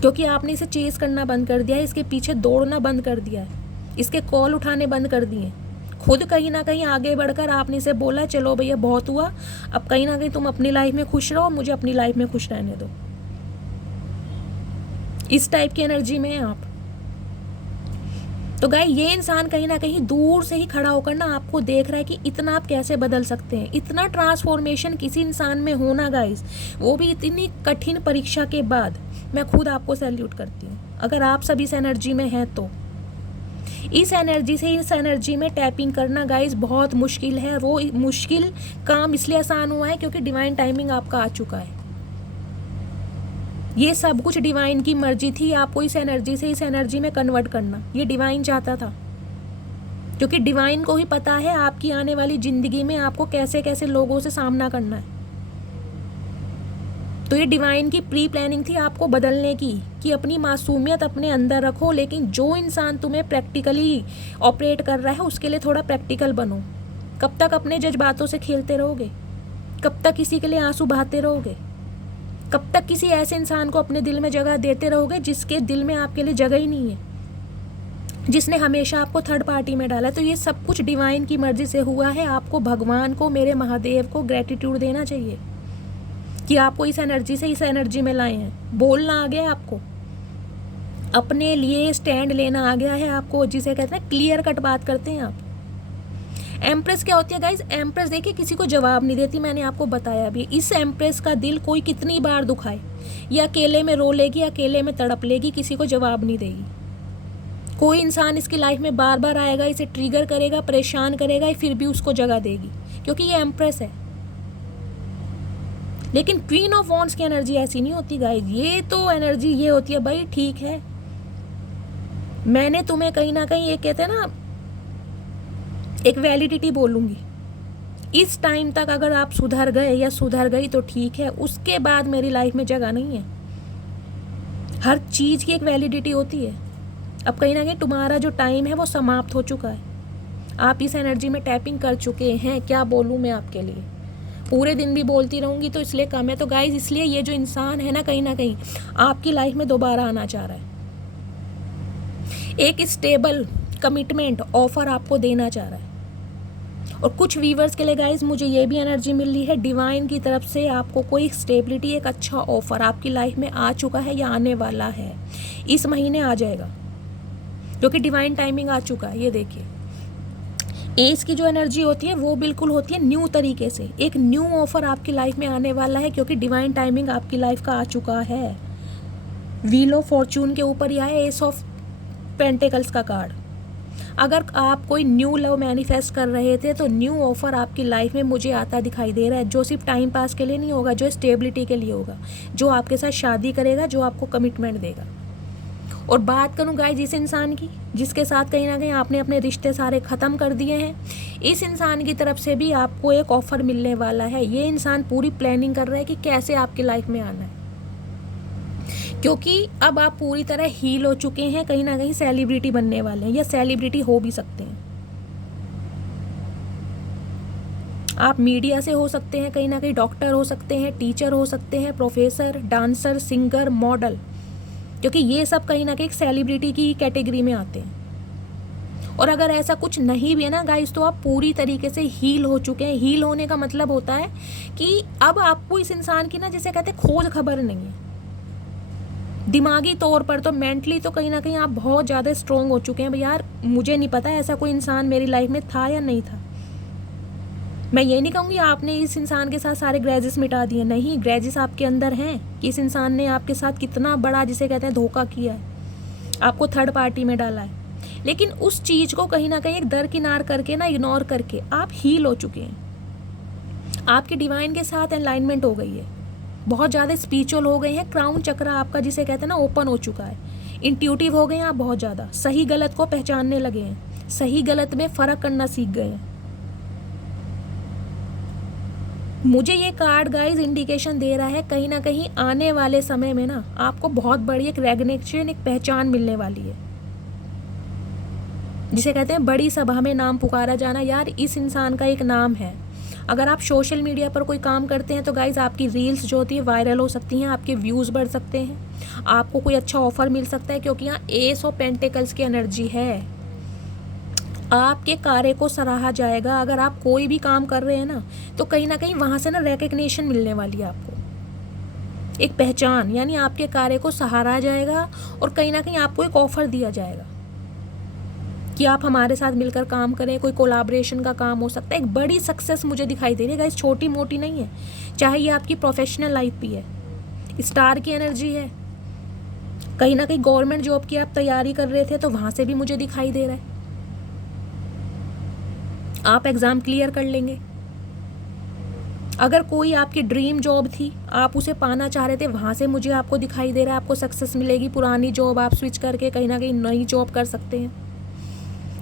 क्योंकि आपने इसे चेस करना बंद कर दिया है, इसके पीछे दौड़ना बंद कर दिया है, इसके कॉल उठाने बंद कर दिए। खुद कहीं ना कहीं आगे बढ़कर आपने इसे बोला चलो भैया बहुत हुआ, अब कहीं ना कहीं तुम अपनी लाइफ में खुश रहो, मुझे अपनी लाइफ में खुश रहने दो। इस टाइप की एनर्जी में है आप। तो गाय ये इंसान कहीं ना कहीं दूर से ही खड़ा होकर ना आपको देख रहा है कि इतना आप कैसे बदल सकते हैं। इतना ट्रांसफॉर्मेशन किसी इंसान में होना गाइस, वो भी इतनी कठिन परीक्षा के बाद, मैं खुद आपको सैल्यूट करती हूँ। अगर आप सब इस एनर्जी में हैं तो इस एनर्जी से इस एनर्जी में टैपिंग करना गाइस बहुत मुश्किल है। वो मुश्किल काम इसलिए आसान हुआ है क्योंकि डिवाइन टाइमिंग आपका आ चुका है। ये सब कुछ डिवाइन की मर्जी थी, आपको इस एनर्जी से इस एनर्जी में कन्वर्ट करना, ये डिवाइन चाहता था क्योंकि डिवाइन को ही पता है आपकी आने वाली ज़िंदगी में आपको कैसे कैसे लोगों से सामना करना है। तो ये डिवाइन की प्री प्लानिंग थी आपको बदलने की, कि अपनी मासूमियत अपने अंदर रखो, लेकिन जो इंसान तुम्हें प्रैक्टिकली ऑपरेट कर रहा है उसके लिए थोड़ा प्रैक्टिकल बनो। कब तक अपने जज्बातों से खेलते रहोगे? कब तक किसी के लिए आंसू बहाते रहोगे? कब तक किसी ऐसे इंसान को अपने दिल में जगह देते रहोगे जिसके दिल में आपके लिए जगह ही नहीं है, जिसने हमेशा आपको थर्ड पार्टी में डाला? तो ये सब कुछ डिवाइन की मर्जी से हुआ है। आपको भगवान को, मेरे महादेव को ग्रेटिट्यूड देना चाहिए कि आपको इस एनर्जी से इस एनर्जी में लाए हैं। बोलना आ गया आपको, अपने लिए स्टैंड लेना आ गया है आपको, जिसे कहते हैं क्लियर कट बात करते हैं आप। एम्प्रेस क्या होती है गाइज? एम्प्रेस देखिए किसी को जवाब नहीं देती, मैंने आपको बताया अभी। इस एम्प्रेस का दिल कोई कितनी बार दुखाए, ये अकेले में रो लेगी, अकेले में तड़प लेगी, किसी को जवाब नहीं देगी। कोई इंसान इसकी लाइफ में बार बार आएगा, इसे ट्रिगर करेगा, परेशान करेगा, फिर भी उसको जगह देगी, क्योंकि ये एम्प्रेस है। लेकिन क्वीन ऑफ वॉन्ड्स की एनर्जी ऐसी नहीं होती गाइज। ये तो एनर्जी ये होती है भाई, ठीक है मैंने तुम्हें कहीं ना कहीं, ये कहते हैं ना, एक वैलिडिटी बोलूँगी, इस टाइम तक अगर आप सुधर गए या सुधर गई तो ठीक है, उसके बाद मेरी लाइफ में जगह नहीं है। हर चीज़ की एक वैलिडिटी होती है। अब कहीं ना कहीं तुम्हारा जो टाइम है वो समाप्त हो चुका है, आप इस एनर्जी में टैपिंग कर चुके हैं। क्या बोलूँ मैं आपके लिए, पूरे दिन भी बोलती रहूँगी तो इसलिए कम है। तो गाइज इसलिए ये जो इंसान है ना कहीं आपकी लाइफ में दोबारा आना चाह रहा है, एक स्टेबल कमिटमेंट ऑफर आपको देना चाह रहा है। और कुछ व्यूवर्स के लिए गाइज मुझे ये भी एनर्जी मिल रही है, डिवाइन की तरफ से आपको कोई स्टेबिलिटी, एक अच्छा ऑफर आपकी लाइफ में आ चुका है या आने वाला है, इस महीने आ जाएगा, क्योंकि डिवाइन टाइमिंग आ चुका है। ये देखिए एज की जो एनर्जी होती है वो बिल्कुल होती है न्यू तरीके से, एक न्यू ऑफर आपकी लाइफ में आने वाला है, क्योंकि डिवाइन टाइमिंग आपकी लाइफ का आ चुका है। व्हील ऑफ फॉर्चून के ऊपर ही आया एस ऑफ पेंटिकल्स का कार्ड। अगर आप कोई न्यू लव मैनिफेस्ट कर रहे थे तो न्यू ऑफर आपकी लाइफ में मुझे आता दिखाई दे रहा है, जो सिर्फ टाइम पास के लिए नहीं होगा, जो स्टेबिलिटी के लिए होगा, जो आपके साथ शादी करेगा, जो आपको कमिटमेंट देगा। और बात करूं गाइस इस इंसान की जिसके साथ कहीं ना कहीं आपने अपने रिश्ते सारे ख़त्म कर दिए हैं, इस इंसान की तरफ से भी आपको एक ऑफ़र मिलने वाला है। ये इंसान पूरी प्लानिंग कर रहा है कि कैसे आपकी लाइफ में आना है, क्योंकि अब आप पूरी तरह हील हो चुके हैं, कहीं ना कहीं सेलिब्रिटी बनने वाले हैं या सेलिब्रिटी हो भी सकते हैं। आप मीडिया से हो सकते हैं, कहीं ना कहीं डॉक्टर हो सकते हैं, टीचर हो सकते हैं, प्रोफेसर, डांसर, सिंगर, मॉडल, क्योंकि ये सब कहीं ना कहीं सेलिब्रिटी की कैटेगरी में आते हैं। और अगर ऐसा कुछ नहीं भी है ना गाइस, तो आप पूरी तरीके से हील हो चुके हैं। हील होने का मतलब होता है कि अब आपको इस इंसान की ना, जैसे कहते हैं, खोज खबर नहीं है। दिमागी तौर पर तो, मेंटली तो कहीं ना कहीं आप बहुत ज़्यादा स्ट्रॉन्ग हो चुके हैं। भाई यार मुझे नहीं पता ऐसा कोई इंसान मेरी लाइफ में था या नहीं था। मैं ये नहीं कहूँगी आपने इस इंसान के साथ सारे ग्रेजेस मिटा दिए, नहीं, ग्रेजेस आपके अंदर हैं कि इस इंसान ने आपके साथ कितना बड़ा, जिसे कहते हैं, धोखा किया है, आपको थर्ड पार्टी में डाला है। लेकिन उस चीज़ को कहीं ना कहीं एक दरकिनार करके ना, इग्नोर करके आप हील हो चुके हैं। आपके डिवाइन के साथ अलाइनमेंट हो गई है, बहुत ज़्यादा स्पिरिचुअल हो गए हैं। क्राउन चक्र आपका, जिसे कहते हैं ना, ओपन हो चुका है। इंट्यूटिव हो गए हैं आप बहुत ज़्यादा, सही गलत को पहचानने लगे हैं, सही गलत में फ़र्क करना सीख गए हैं। मुझे ये कार्ड गाइज इंडिकेशन दे रहा है कहीं ना कहीं आने वाले समय में ना आपको बहुत बड़ी एक रेगनेशन, एक पहचान मिलने वाली है, जिसे कहते हैं बड़ी सभा में नाम पुकारा जाना। यार इस इंसान का एक नाम है। अगर आप सोशल मीडिया पर कोई काम करते हैं तो गाइज आपकी रील्स जो होती है वायरल हो सकती हैं, आपके व्यूज़ बढ़ सकते हैं, आपको कोई अच्छा ऑफर मिल सकता है, क्योंकि यहाँ एस ऑफ पेंटिकल्स की एनर्जी है। आपके कार्य को सराहा जाएगा। अगर आप कोई भी काम कर रहे हैं ना, तो कहीं ना कहीं वहाँ से ना रिकग्निशन मिलने वाली है आपको, एक पहचान, यानी आपके कार्य को सराहा जाएगा और कहीं ना कहीं आपको एक ऑफ़र दिया जाएगा कि आप हमारे साथ मिलकर काम करें। कोई कोलैबोरेशन का काम हो सकता है। एक बड़ी सक्सेस मुझे दिखाई दे रही है गाइस, छोटी मोटी नहीं है, चाहे ये आपकी प्रोफेशनल लाइफ भी है। स्टार की एनर्जी है, कहीं ना कहीं गवर्नमेंट जॉब की आप तैयारी कर रहे थे तो वहाँ से भी मुझे दिखाई दे रहा है आप एग्ज़ाम क्लियर कर लेंगे। अगर कोई आपकी ड्रीम जॉब थी, आप उसे पाना चाह रहे थे, वहाँ से मुझे आपको दिखाई दे रहा है आपको सक्सेस मिलेगी। पुरानी जॉब आप स्विच करके कहीं ना कहीं नई जॉब कर सकते हैं,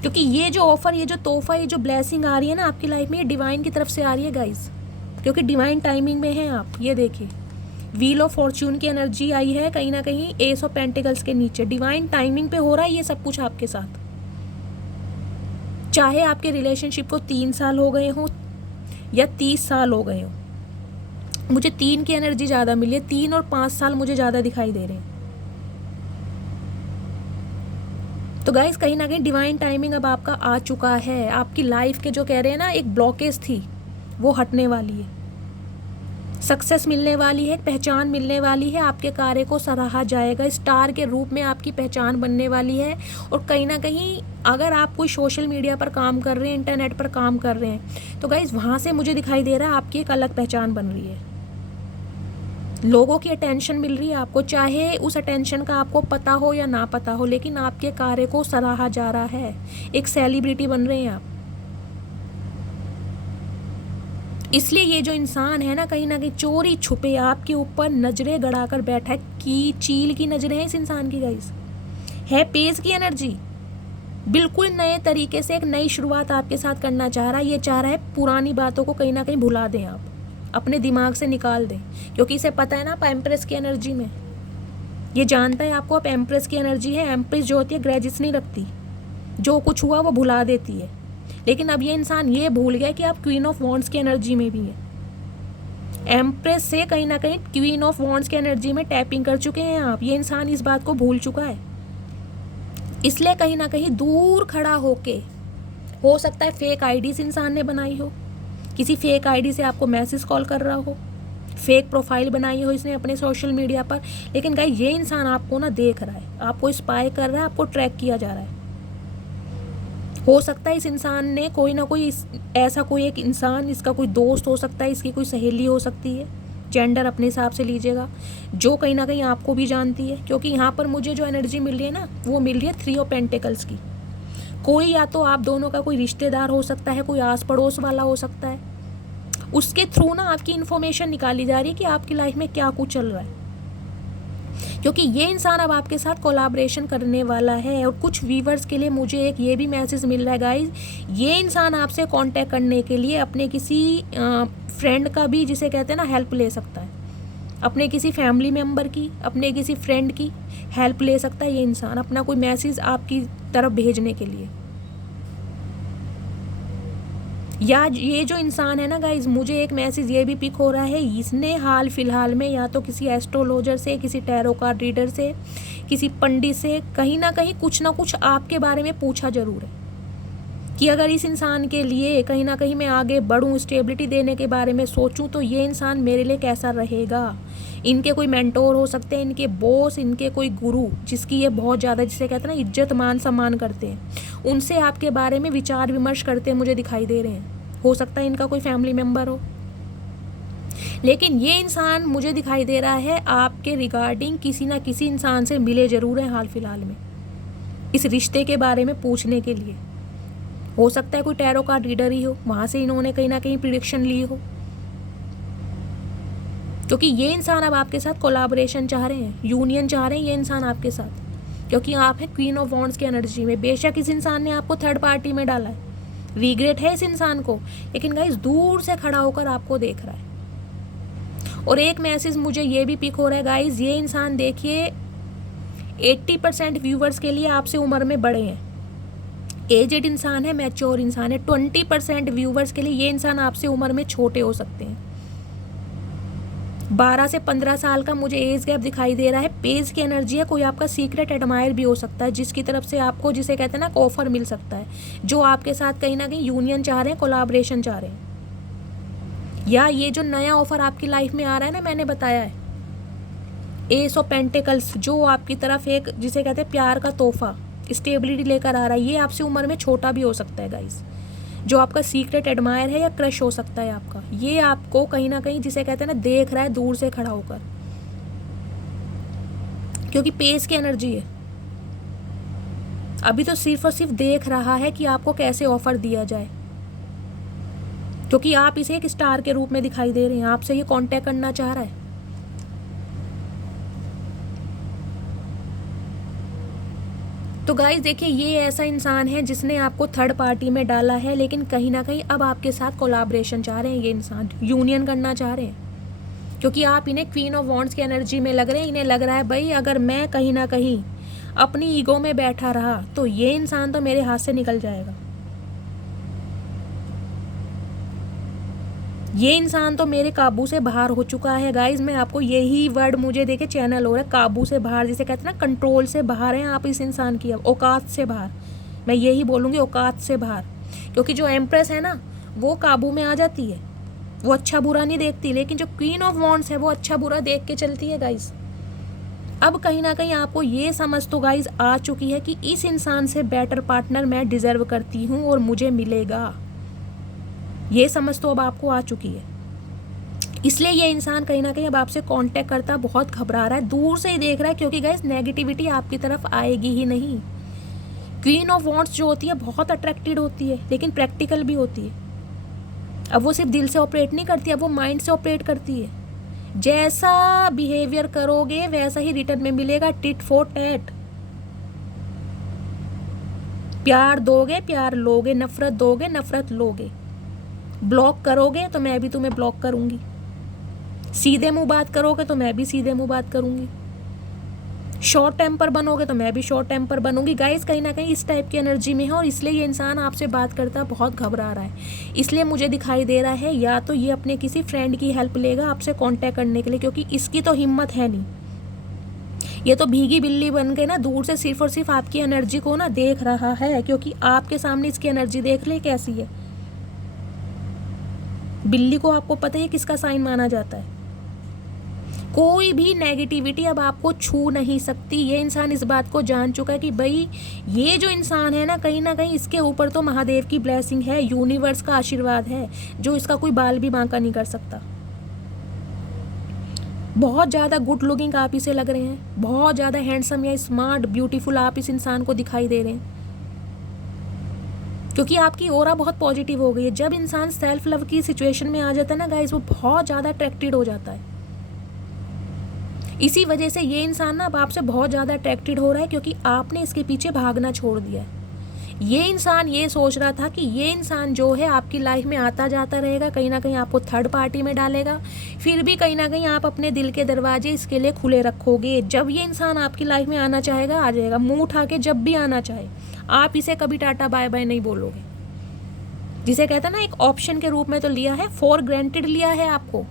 क्योंकि ये जो ऑफ़र, ये जो तोहफा, ये जो ब्लेसिंग आ रही है ना आपकी लाइफ में, ये डिवाइन की तरफ से आ रही है गाइस, क्योंकि डिवाइन टाइमिंग में हैं आप। ये देखिए व्हील ऑफ फॉर्चून की एनर्जी आई है कहीं ना कहीं एस ऑफ पेंटिकल्स के नीचे। डिवाइन टाइमिंग पे हो रहा है ये सब कुछ आपके साथ। चाहे आपके रिलेशनशिप को 3 साल हो गए हों या 30 साल हो गए हों, मुझे 3 की एनर्जी ज़्यादा मिली है। 3 और 5 साल मुझे ज़्यादा दिखाई दे रहे हैं। तो गाइस कहीं ना कहीं डिवाइन टाइमिंग अब आपका आ चुका है। आपकी लाइफ के जो कह रहे हैं ना एक ब्लॉकेज थी, वो हटने वाली है। सक्सेस मिलने वाली है, पहचान मिलने वाली है, आपके कार्य को सराहा जाएगा, स्टार के रूप में आपकी पहचान बनने वाली है। और कहीं ना कहीं अगर आप कोई सोशल मीडिया पर काम कर रहे हैं, इंटरनेट पर काम कर रहे हैं, तो गाइज वहाँ से मुझे दिखाई दे रहा है आपकी एक अलग पहचान बन रही है, लोगों की अटेंशन मिल रही है आपको, चाहे उस अटेंशन का आपको पता हो या ना पता हो, लेकिन आपके कार्य को सराहा जा रहा है, एक सेलिब्रिटी बन रहे हैं आप। इसलिए ये जो इंसान है ना कहीं चोरी छुपे आपके ऊपर नजरें गड़ाकर बैठा है, कि चील की नजरें हैं इस इंसान की गाइस, है पेज की एनर्जी, बिल्कुल नए तरीके से एक नई शुरुआत आपके साथ करना चाह रहा है। ये चाह रहा है पुरानी बातों को कहीं ना कहीं भुला दें, आप अपने दिमाग से निकाल दें, क्योंकि इसे पता है ना आप एम्प्रेस की एनर्जी में, ये जानता है आपको आप एम्प्रेस की एनर्जी है। एम्प्रेस जो होती है ग्रेजेस नहीं रखती, जो कुछ हुआ वो भुला देती है। लेकिन अब ये इंसान ये भूल गया कि आप क्वीन ऑफ वॉन्ड्स की एनर्जी में भी है, एम्प्रेस से कहीं ना कहीं क्वीन ऑफ वॉन्ड्स की एनर्जी में टैपिंग कर चुके हैं आप। ये इंसान इस बात को भूल चुका है, इसलिए कहीं ना कहीं दूर खड़ा होके, हो सकता है फेक आईडी इस इंसान ने बनाई हो, किसी फेक आईडी से आपको मैसेज कॉल कर रहा हो, फेक प्रोफाइल बनाई हो इसने अपने सोशल मीडिया पर। लेकिन गाइस ये इंसान आपको ना देख रहा है, आपको स्पाई कर रहा है, आपको ट्रैक किया जा रहा है। हो सकता है इस इंसान ने कोई ना कोई ऐसा कोई एक इंसान, इसका कोई दोस्त हो सकता है, इसकी कोई सहेली हो सकती है, जेंडर अपने हिसाब से लीजिएगा, जो कहीं ना कहीं आपको भी जानती है। क्योंकि यहाँ पर मुझे जो एनर्जी मिल रही है ना, वो मिल रही है 3 ऑफ पेंटिकल्स की। कोई या तो आप दोनों का कोई रिश्तेदार हो सकता है, कोई आस पड़ोस वाला हो सकता है, उसके थ्रू ना आपकी इन्फॉर्मेशन निकाली जा रही है कि आपकी लाइफ में क्या कुछ चल रहा है। क्योंकि ये इंसान अब आपके साथ कोलैबोरेशन करने वाला है। और कुछ व्यूवर्स के लिए मुझे एक ये भी मैसेज मिल रहा है गाइज, ये इंसान आपसे कांटेक्ट करने के लिए अपने किसी फ्रेंड का भी, जिसे कहते हैं ना, हेल्प ले सकता है, अपने किसी फैमिली मेम्बर की, अपने किसी फ्रेंड की हेल्प ले सकता है ये इंसान, अपना कोई मैसेज आपकी तरफ भेजने के लिए। या ये जो इंसान है ना गाइज, मुझे एक मैसेज ये भी पिक हो रहा है, इसने हाल फिलहाल में या तो किसी एस्ट्रोलॉजर से, किसी टैरो कार्ड रीडर से, किसी पंडित से कहीं ना कुछ आपके बारे में पूछा जरूर है कि अगर इस इंसान के लिए कहीं ना कहीं मैं आगे बढ़ूं, स्टेबिलिटी देने के बारे में सोचूं, तो ये इंसान मेरे लिए कैसा रहेगा। इनके कोई मेंटोर हो सकते हैं, इनके बॉस, इनके कोई गुरु जिसकी ये बहुत ज़्यादा, जिसे कहते हैं ना, इज्जत मान सम्मान करते हैं, उनसे आपके बारे में विचार विमर्श करते मुझे दिखाई दे रहे हैं। हो सकता है इनका कोई फैमिली मेम्बर हो। लेकिन ये इंसान मुझे दिखाई दे रहा है आपके रिगार्डिंग किसी ना किसी इंसान से मिले जरूर हैं हाल फिलहाल में, इस रिश्ते के बारे में पूछने के लिए। हो सकता है कोई टैरो कार्ड रीडर ही हो, वहाँ से इन्होंने कहीं ना कहीं प्रिडिक्शन ली हो, क्योंकि ये इंसान अब आपके साथ कोलैबोरेशन चाह रहे हैं, यूनियन चाह रहे हैं ये इंसान आपके साथ, क्योंकि आप हैं क्वीन ऑफ वॉन्ड्स की एनर्जी में। बेशक इस इंसान ने आपको थर्ड पार्टी में डाला है, रिग्रेट है इस इंसान को, लेकिन गाइस दूर से खड़ा होकर आपको देख रहा है। और एक मैसेज मुझे ये भी पिक हो रहा है गाइस, ये इंसान देखिए 80% व्यूवर्स के लिए आपसे उम्र में बड़े हैं, एजेड इंसान है, मैच्योर इंसान है। 20% व्यूवर्स के लिए ये इंसान आपसे उम्र में छोटे हो सकते हैं। 12 से 15 साल का मुझे एज गैप दिखाई दे रहा है। पेज की एनर्जी है, कोई आपका सीक्रेट एडमायर भी हो सकता है, जिसकी तरफ से आपको, जिसे कहते हैं ना, ऑफर मिल सकता है, जो आपके साथ कहीं ना कहीं यूनियन चाह रहे हैं, कोलैबोरेशन चाह रहे हैं। या ये जो नया ऑफर आपकी लाइफ में आ रहा है ना, मैंने बताया है एस ऑफ पेंटिकल्स, जो आपकी तरफ एक, जिसे कहते हैं, प्यार का तोहफा, स्टेबिलिटी लेकर आ रहा है। ये आपसे उम्र में छोटा भी हो सकता है गाइस, जो आपका सीक्रेट एडमायर है या क्रश हो सकता है आपका। ये आपको कहीं ना कहीं, जिसे कहते हैं ना, देख रहा है दूर से खड़ा होकर, क्योंकि पेस की एनर्जी है। अभी तो सिर्फ और सिर्फ देख रहा है कि आपको कैसे ऑफर दिया जाए, क्योंकि आप इसे एक स्टार के रूप में दिखाई दे रहे हैं, आपसे ये कांटेक्ट करना चाह रहा है। तो गाइस देखिए, ये ऐसा इंसान है जिसने आपको थर्ड पार्टी में डाला है, लेकिन कहीं ना कहीं अब आपके साथ कोलैबोरेशन चाह रहे हैं ये इंसान, यूनियन करना चाह रहे हैं, क्योंकि आप इन्हें क्वीन ऑफ वॉन्ड्स की एनर्जी में लग रहे हैं। इन्हें लग रहा है भाई, अगर मैं कहीं ना कहीं अपनी ईगो में बैठा रहा तो ये इंसान तो मेरे हाथ से निकल जाएगा, ये इंसान तो मेरे काबू से बाहर हो चुका है। गाइज मैं आपको यही वर्ड, मुझे देखे चैनल हो रहा है, काबू से बाहर, जिसे कहते हैं ना, कंट्रोल से बाहर हैं आप इस इंसान की, अब औकात से बाहर, मैं यही बोलूँगी, औकात से बाहर। क्योंकि जो एम्प्रेस है ना, वो काबू में आ जाती है, वो अच्छा बुरा नहीं देखती, लेकिन जो क्वीन ऑफ वॉन्ड्स है वो अच्छा बुरा देख के चलती है गाइस। अब कहीं ना कहीं आपको ये समझ तो गाइस आ चुकी है कि इस इंसान से बेटर पार्टनर मैं डिजर्व करती हूँ और मुझे मिलेगा। ये समझ तो अब आपको आ चुकी है। इसलिए ये इंसान कहीं ना कहीं अब आपसे कांटेक्ट करता बहुत घबरा रहा है, दूर से ही देख रहा है, क्योंकि गाइस नेगेटिविटी आपकी तरफ आएगी ही नहीं। क्वीन ऑफ वॉन्ड्स जो होती है बहुत अट्रैक्टेड होती है, लेकिन प्रैक्टिकल भी होती है। अब वो सिर्फ दिल से ऑपरेट नहीं करती, अब वो माइंड से ऑपरेट करती है। जैसा बिहेवियर करोगे वैसा ही रिटर्न में मिलेगा, टिट फॉर टैट। प्यार दोगे प्यार लोगे, नफरत दोगे नफरत लोगे। ब्लॉक करोगे तो मैं भी तुम्हें ब्लॉक करूंगी, सीधे मुंह बात करोगे तो मैं भी सीधे मुंह बात करूंगी, शॉर्ट टेम्पर बनोगे तो मैं भी शॉर्ट टेम्पर बनूंगी। गाइस कहीं ना कहीं इस टाइप की एनर्जी में है, और इसलिए ये इंसान आपसे बात करता बहुत घबरा रहा है। इसलिए मुझे दिखाई दे रहा है या तो ये अपने किसी फ्रेंड की हेल्प लेगा आपसे कांटेक्ट करने के लिए, क्योंकि इसकी तो हिम्मत है नहीं। ये तो भीगी बिल्ली बन के ना दूर से सिर्फ और सिर्फ आपकी एनर्जी को ना देख रहा है, क्योंकि आपके सामने इसकी एनर्जी देख ले कैसी है। बिल्ली को आपको पता है किसका साइन माना जाता है। कोई भी नेगेटिविटी अब आपको छू नहीं सकती। ये इंसान इस बात को जान चुका है कि भाई ये जो इंसान है ना कहीं इसके ऊपर तो महादेव की ब्लेसिंग है, यूनिवर्स का आशीर्वाद है, जो इसका कोई बाल भी बांका नहीं कर सकता। बहुत ज़्यादा गुड लुकिंग आप इसे लग रहे हैं, बहुत ज़्यादा हैंडसम या स्मार्ट ब्यूटीफुल आप इस इंसान को दिखाई दे रहे हैं, क्योंकि आपकी ऑरा बहुत पॉजिटिव हो गई है। जब इंसान सेल्फ लव की सिचुएशन में आ जाता है ना गाइस, वो बहुत ज़्यादा अट्रैक्टेड हो जाता है। इसी वजह से ये इंसान ना अब आपसे बहुत ज़्यादा अट्रैक्टेड हो रहा है, क्योंकि आपने इसके पीछे भागना छोड़ दिया है। ये इंसान ये सोच रहा था कि ये इंसान जो है आपकी लाइफ में आता जाता रहेगा, कहीं ना कहीं आपको थर्ड पार्टी में डालेगा, फिर भी कहीं ना कहीं आप अपने दिल के दरवाजे इसके लिए खुले रखोगे। जब ये इंसान आपकी लाइफ में आना चाहेगा आ जाएगा, मुंह उठा के जब भी आना चाहे। आप इसे कभी टाटा बाय बाय नहीं बोलोगे। जिसे कहता ना एक ऑप्शन के रूप में तो लिया है, फॉर ग्रांटेड लिया है आपको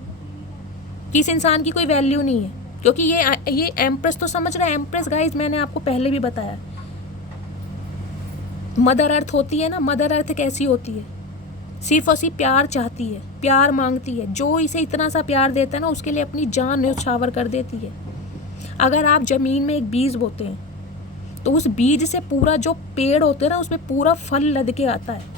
कि इस इंसान की कोई वैल्यू नहीं है, क्योंकि ये एम्प्रेस तो समझ रहा है। एम्प्रेस गाइस मैंने आपको पहले भी बताया, मदर अर्थ होती है ना। मदर अर्थ कैसी होती है, सिर्फ और सिर्फ प्यार चाहती है, प्यार मांगती है। जो इसे इतना सा प्यार देता है ना उसके लिए अपनी जान न्यौछावर कर देती है। अगर आप ज़मीन में एक बीज बोते हैं तो उस बीज से पूरा जो पेड़ होते हैं ना उसमें पूरा फल लद के आता है।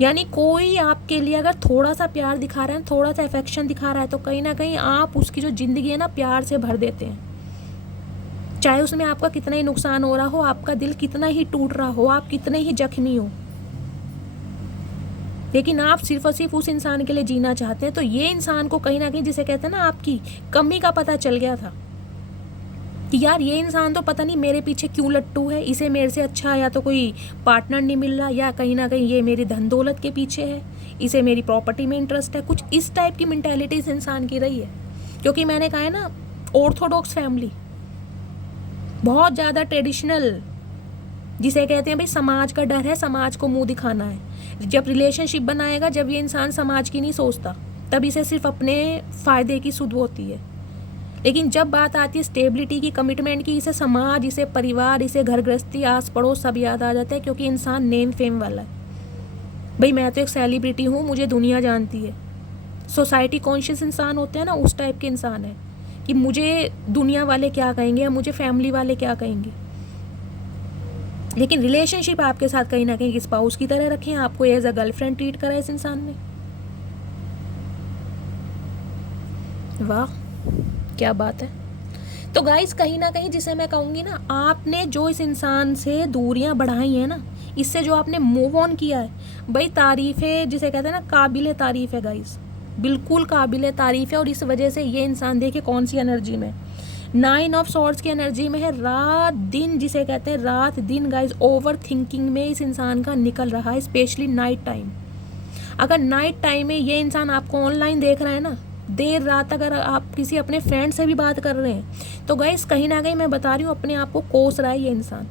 यानी कोई आपके लिए अगर थोड़ा सा प्यार दिखा रहा है, थोड़ा सा अफेक्शन दिखा रहा है, तो कहीं ना कहीं आप उसकी जो ज़िंदगी है ना प्यार से भर देते हैं। चाहे उसमें आपका कितना ही नुकसान हो रहा हो, आपका दिल कितना ही टूट रहा हो, आप कितने ही जख्मी हो, लेकिन आप सिर्फ और सिर्फ उस इंसान के लिए जीना चाहते हैं। तो ये इंसान को कहीं ना कहीं जिसे कहते हैं ना आपकी कमी का पता चल गया था कि यार ये इंसान तो पता नहीं मेरे पीछे क्यों लट्टू है, इसे मेरे से अच्छा या तो कोई पार्टनर नहीं मिल रहा, या कहीं ना कहीं ये मेरी धन दौलत के पीछे है, इसे मेरी प्रॉपर्टी में इंटरेस्ट है। कुछ इस टाइप की मेंटालिटी इस इंसान की रही है, क्योंकि मैंने कहा है ना ऑर्थोडॉक्स फैमिली, बहुत ज़्यादा ट्रेडिशनल, जिसे कहते हैं भाई समाज का डर है, समाज को मुंह दिखाना है। जब रिलेशनशिप बनाएगा, जब ये इंसान समाज की नहीं सोचता, तब इसे सिर्फ अपने फ़ायदे की सुध होती है। लेकिन जब बात आती है स्टेबिलिटी की, कमिटमेंट की, इसे समाज, इसे परिवार, इसे घर गृहस्थी, आस पड़ोस सब याद आ जाता है, क्योंकि इंसान नेम फेम वाला है। भाई मैं तो एक सेलिब्रिटी हूँ, मुझे दुनिया जानती है। सोसाइटी कॉन्शियस इंसान होते हैं ना, उस टाइप के इंसान है कि मुझे दुनिया वाले क्या कहेंगे या मुझे फैमिली वाले क्या कहेंगे। लेकिन रिलेशनशिप आपके साथ कहीं ना कहीं स्पाउस की तरह रखें, आपको एज अ गर्लफ्रेंड ट्रीट करा इस इंसान ने। वाह क्या बात है। तो गाइस कहीं ना कहीं जिसे मैं कहूँगी ना, आपने जो इस इंसान से दूरियां बढ़ाई हैं ना, इससे जो आपने मूव ऑन किया है, भाई तारीफ़ है, जिसे कहते हैं ना काबिले तारीफ़ है गाइस, बिल्कुल काबिले तारीफ़ है। और इस वजह से ये इंसान देखिए कौन सी एनर्जी में, 9 ऑफ सॉर्ड्स की एनर्जी में है। रात दिन, जिसे कहते हैं रात दिन गाइस, ओवर थिंकिंग में इस इंसान का निकल रहा है, स्पेशली नाइट टाइम। अगर नाइट टाइम में ये इंसान आपको ऑनलाइन देख रहा है ना, देर रात अगर आप किसी अपने फ्रेंड से भी बात कर रहे हैं, तो गाइस कहीं ना कहीं मैं बता रही हूँ अपने आप को कोस रहा है ये इंसान।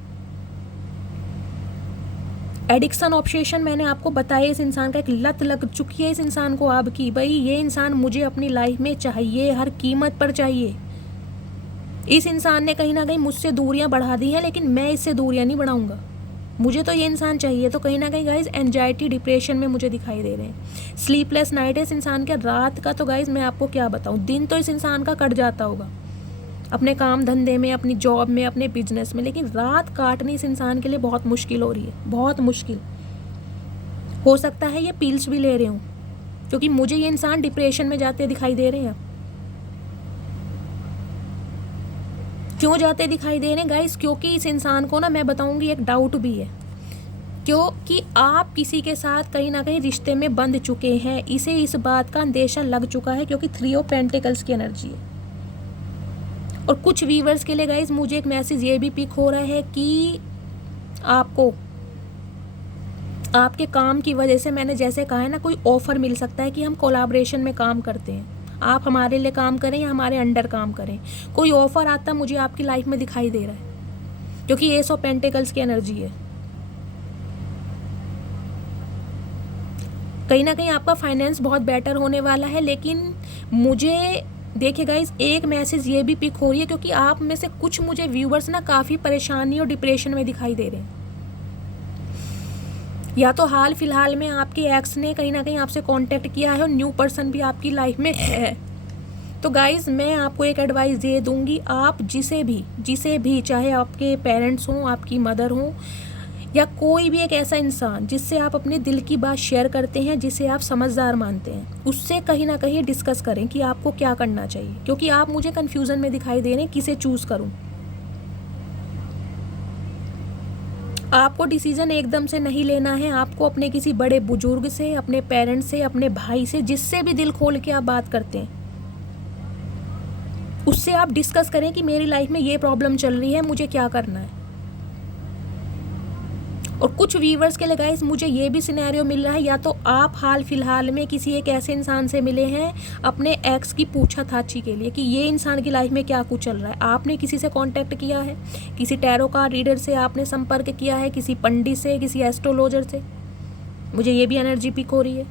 एडिक्शन ऑब्सेशन मैंने आपको बताया, इस इंसान का एक लत लग चुकी है इस इंसान को अब की, भाई ये इंसान मुझे अपनी लाइफ में चाहिए, हर कीमत पर चाहिए। इस इंसान ने कहीं ना कहीं मुझसे दूरियां बढ़ा दी हैं, लेकिन मैं इससे दूरियां नहीं बढ़ाऊंगा। मुझे तो ये इंसान चाहिए। तो कहीं ना कहीं गाइज एंजाइटी डिप्रेशन में मुझे दिखाई दे रहे हैं। स्लीपलेस नाइट है इस इंसान के। रात का तो गाइज मैं आपको क्या बताऊँ, दिन तो इस इंसान का कट जाता होगा अपने काम धंधे में, अपनी जॉब में, अपने बिजनेस में, लेकिन रात काटनी इस इंसान के लिए बहुत मुश्किल हो रही है, बहुत मुश्किल। हो सकता है ये पिल्स भी ले रहे हूँ, क्योंकि मुझे ये इंसान डिप्रेशन में जाते दिखाई दे रहे हैं। क्यों जाते दिखाई दे रहे हैं गाइस? क्योंकि इस इंसान को ना मैं बताऊंगी एक डाउट भी है, क्योंकि आप किसी के साथ कहीं ना कहीं रिश्ते में बंध चुके हैं। इसे इस बात का अंदेशा लग चुका है, क्योंकि 3 ऑफ पेंटिकल्स की एनर्जी है। और कुछ व्यूवर्स के लिए गाइस मुझे एक मैसेज ये भी पिक हो रहा है कि आपको आपके काम की वजह से, मैंने जैसे कहा है ना, कोई ऑफर मिल सकता है कि हम कोलैबोरेशन में काम करते हैं, आप हमारे लिए काम करें या हमारे अंडर काम करें। कोई ऑफर आता मुझे आपकी लाइफ में दिखाई दे रहा है, क्योंकि एस ऑफ पेंटिकल्स की एनर्जी है। कहीं ना कहीं आपका फाइनेंस बहुत बेटर होने वाला है, लेकिन मुझे देखिए गाइस एक मैसेज ये भी पिक हो रही है, क्योंकि आप में से कुछ मुझे व्यूवर्स ना काफ़ी परेशानी और डिप्रेशन में दिखाई दे रहे हैं। या तो हाल फिलहाल में आपके एक्स ने कहीं ना कहीं आपसे कांटेक्ट किया है और न्यू पर्सन भी आपकी लाइफ में है। तो गाइस मैं आपको एक एडवाइस दे दूंगी, आप जिसे भी चाहे आपके पेरेंट्स हों, आपकी मदर हों, या कोई भी एक ऐसा इंसान जिससे आप अपने दिल की बात शेयर करते हैं, जिसे आप समझदार मानते हैं, उससे कहीं ना कहीं डिस्कस करें कि आपको क्या करना चाहिए। क्योंकि आप मुझे कन्फ्यूज़न में दिखाई दे रहे हैं, किसे चूज़ करूं। आपको डिसीजन एकदम से नहीं लेना है, आपको अपने किसी बड़े बुजुर्ग से, अपने पेरेंट्स से, अपने भाई से, जिससे भी दिल खोल के आप बात करते हैं, उससे आप डिस्कस करें कि मेरी लाइफ में ये प्रॉब्लम चल रही है, मुझे क्या करना है। और कुछ व्यूवर्स के लिए गाइस मुझे ये भी सिनेरियो मिल रहा है, या तो आप हाल फिलहाल में किसी एक ऐसे इंसान से मिले हैं अपने एक्स की पूछताछी के लिए कि ये इंसान की लाइफ में क्या कुछ चल रहा है। आपने किसी से कांटेक्ट किया है, किसी टैरो कार्ड रीडर से आपने संपर्क किया है, किसी पंडित से, किसी एस्ट्रोलॉजर से। मुझे ये भी एनर्जी पिक हो रही है।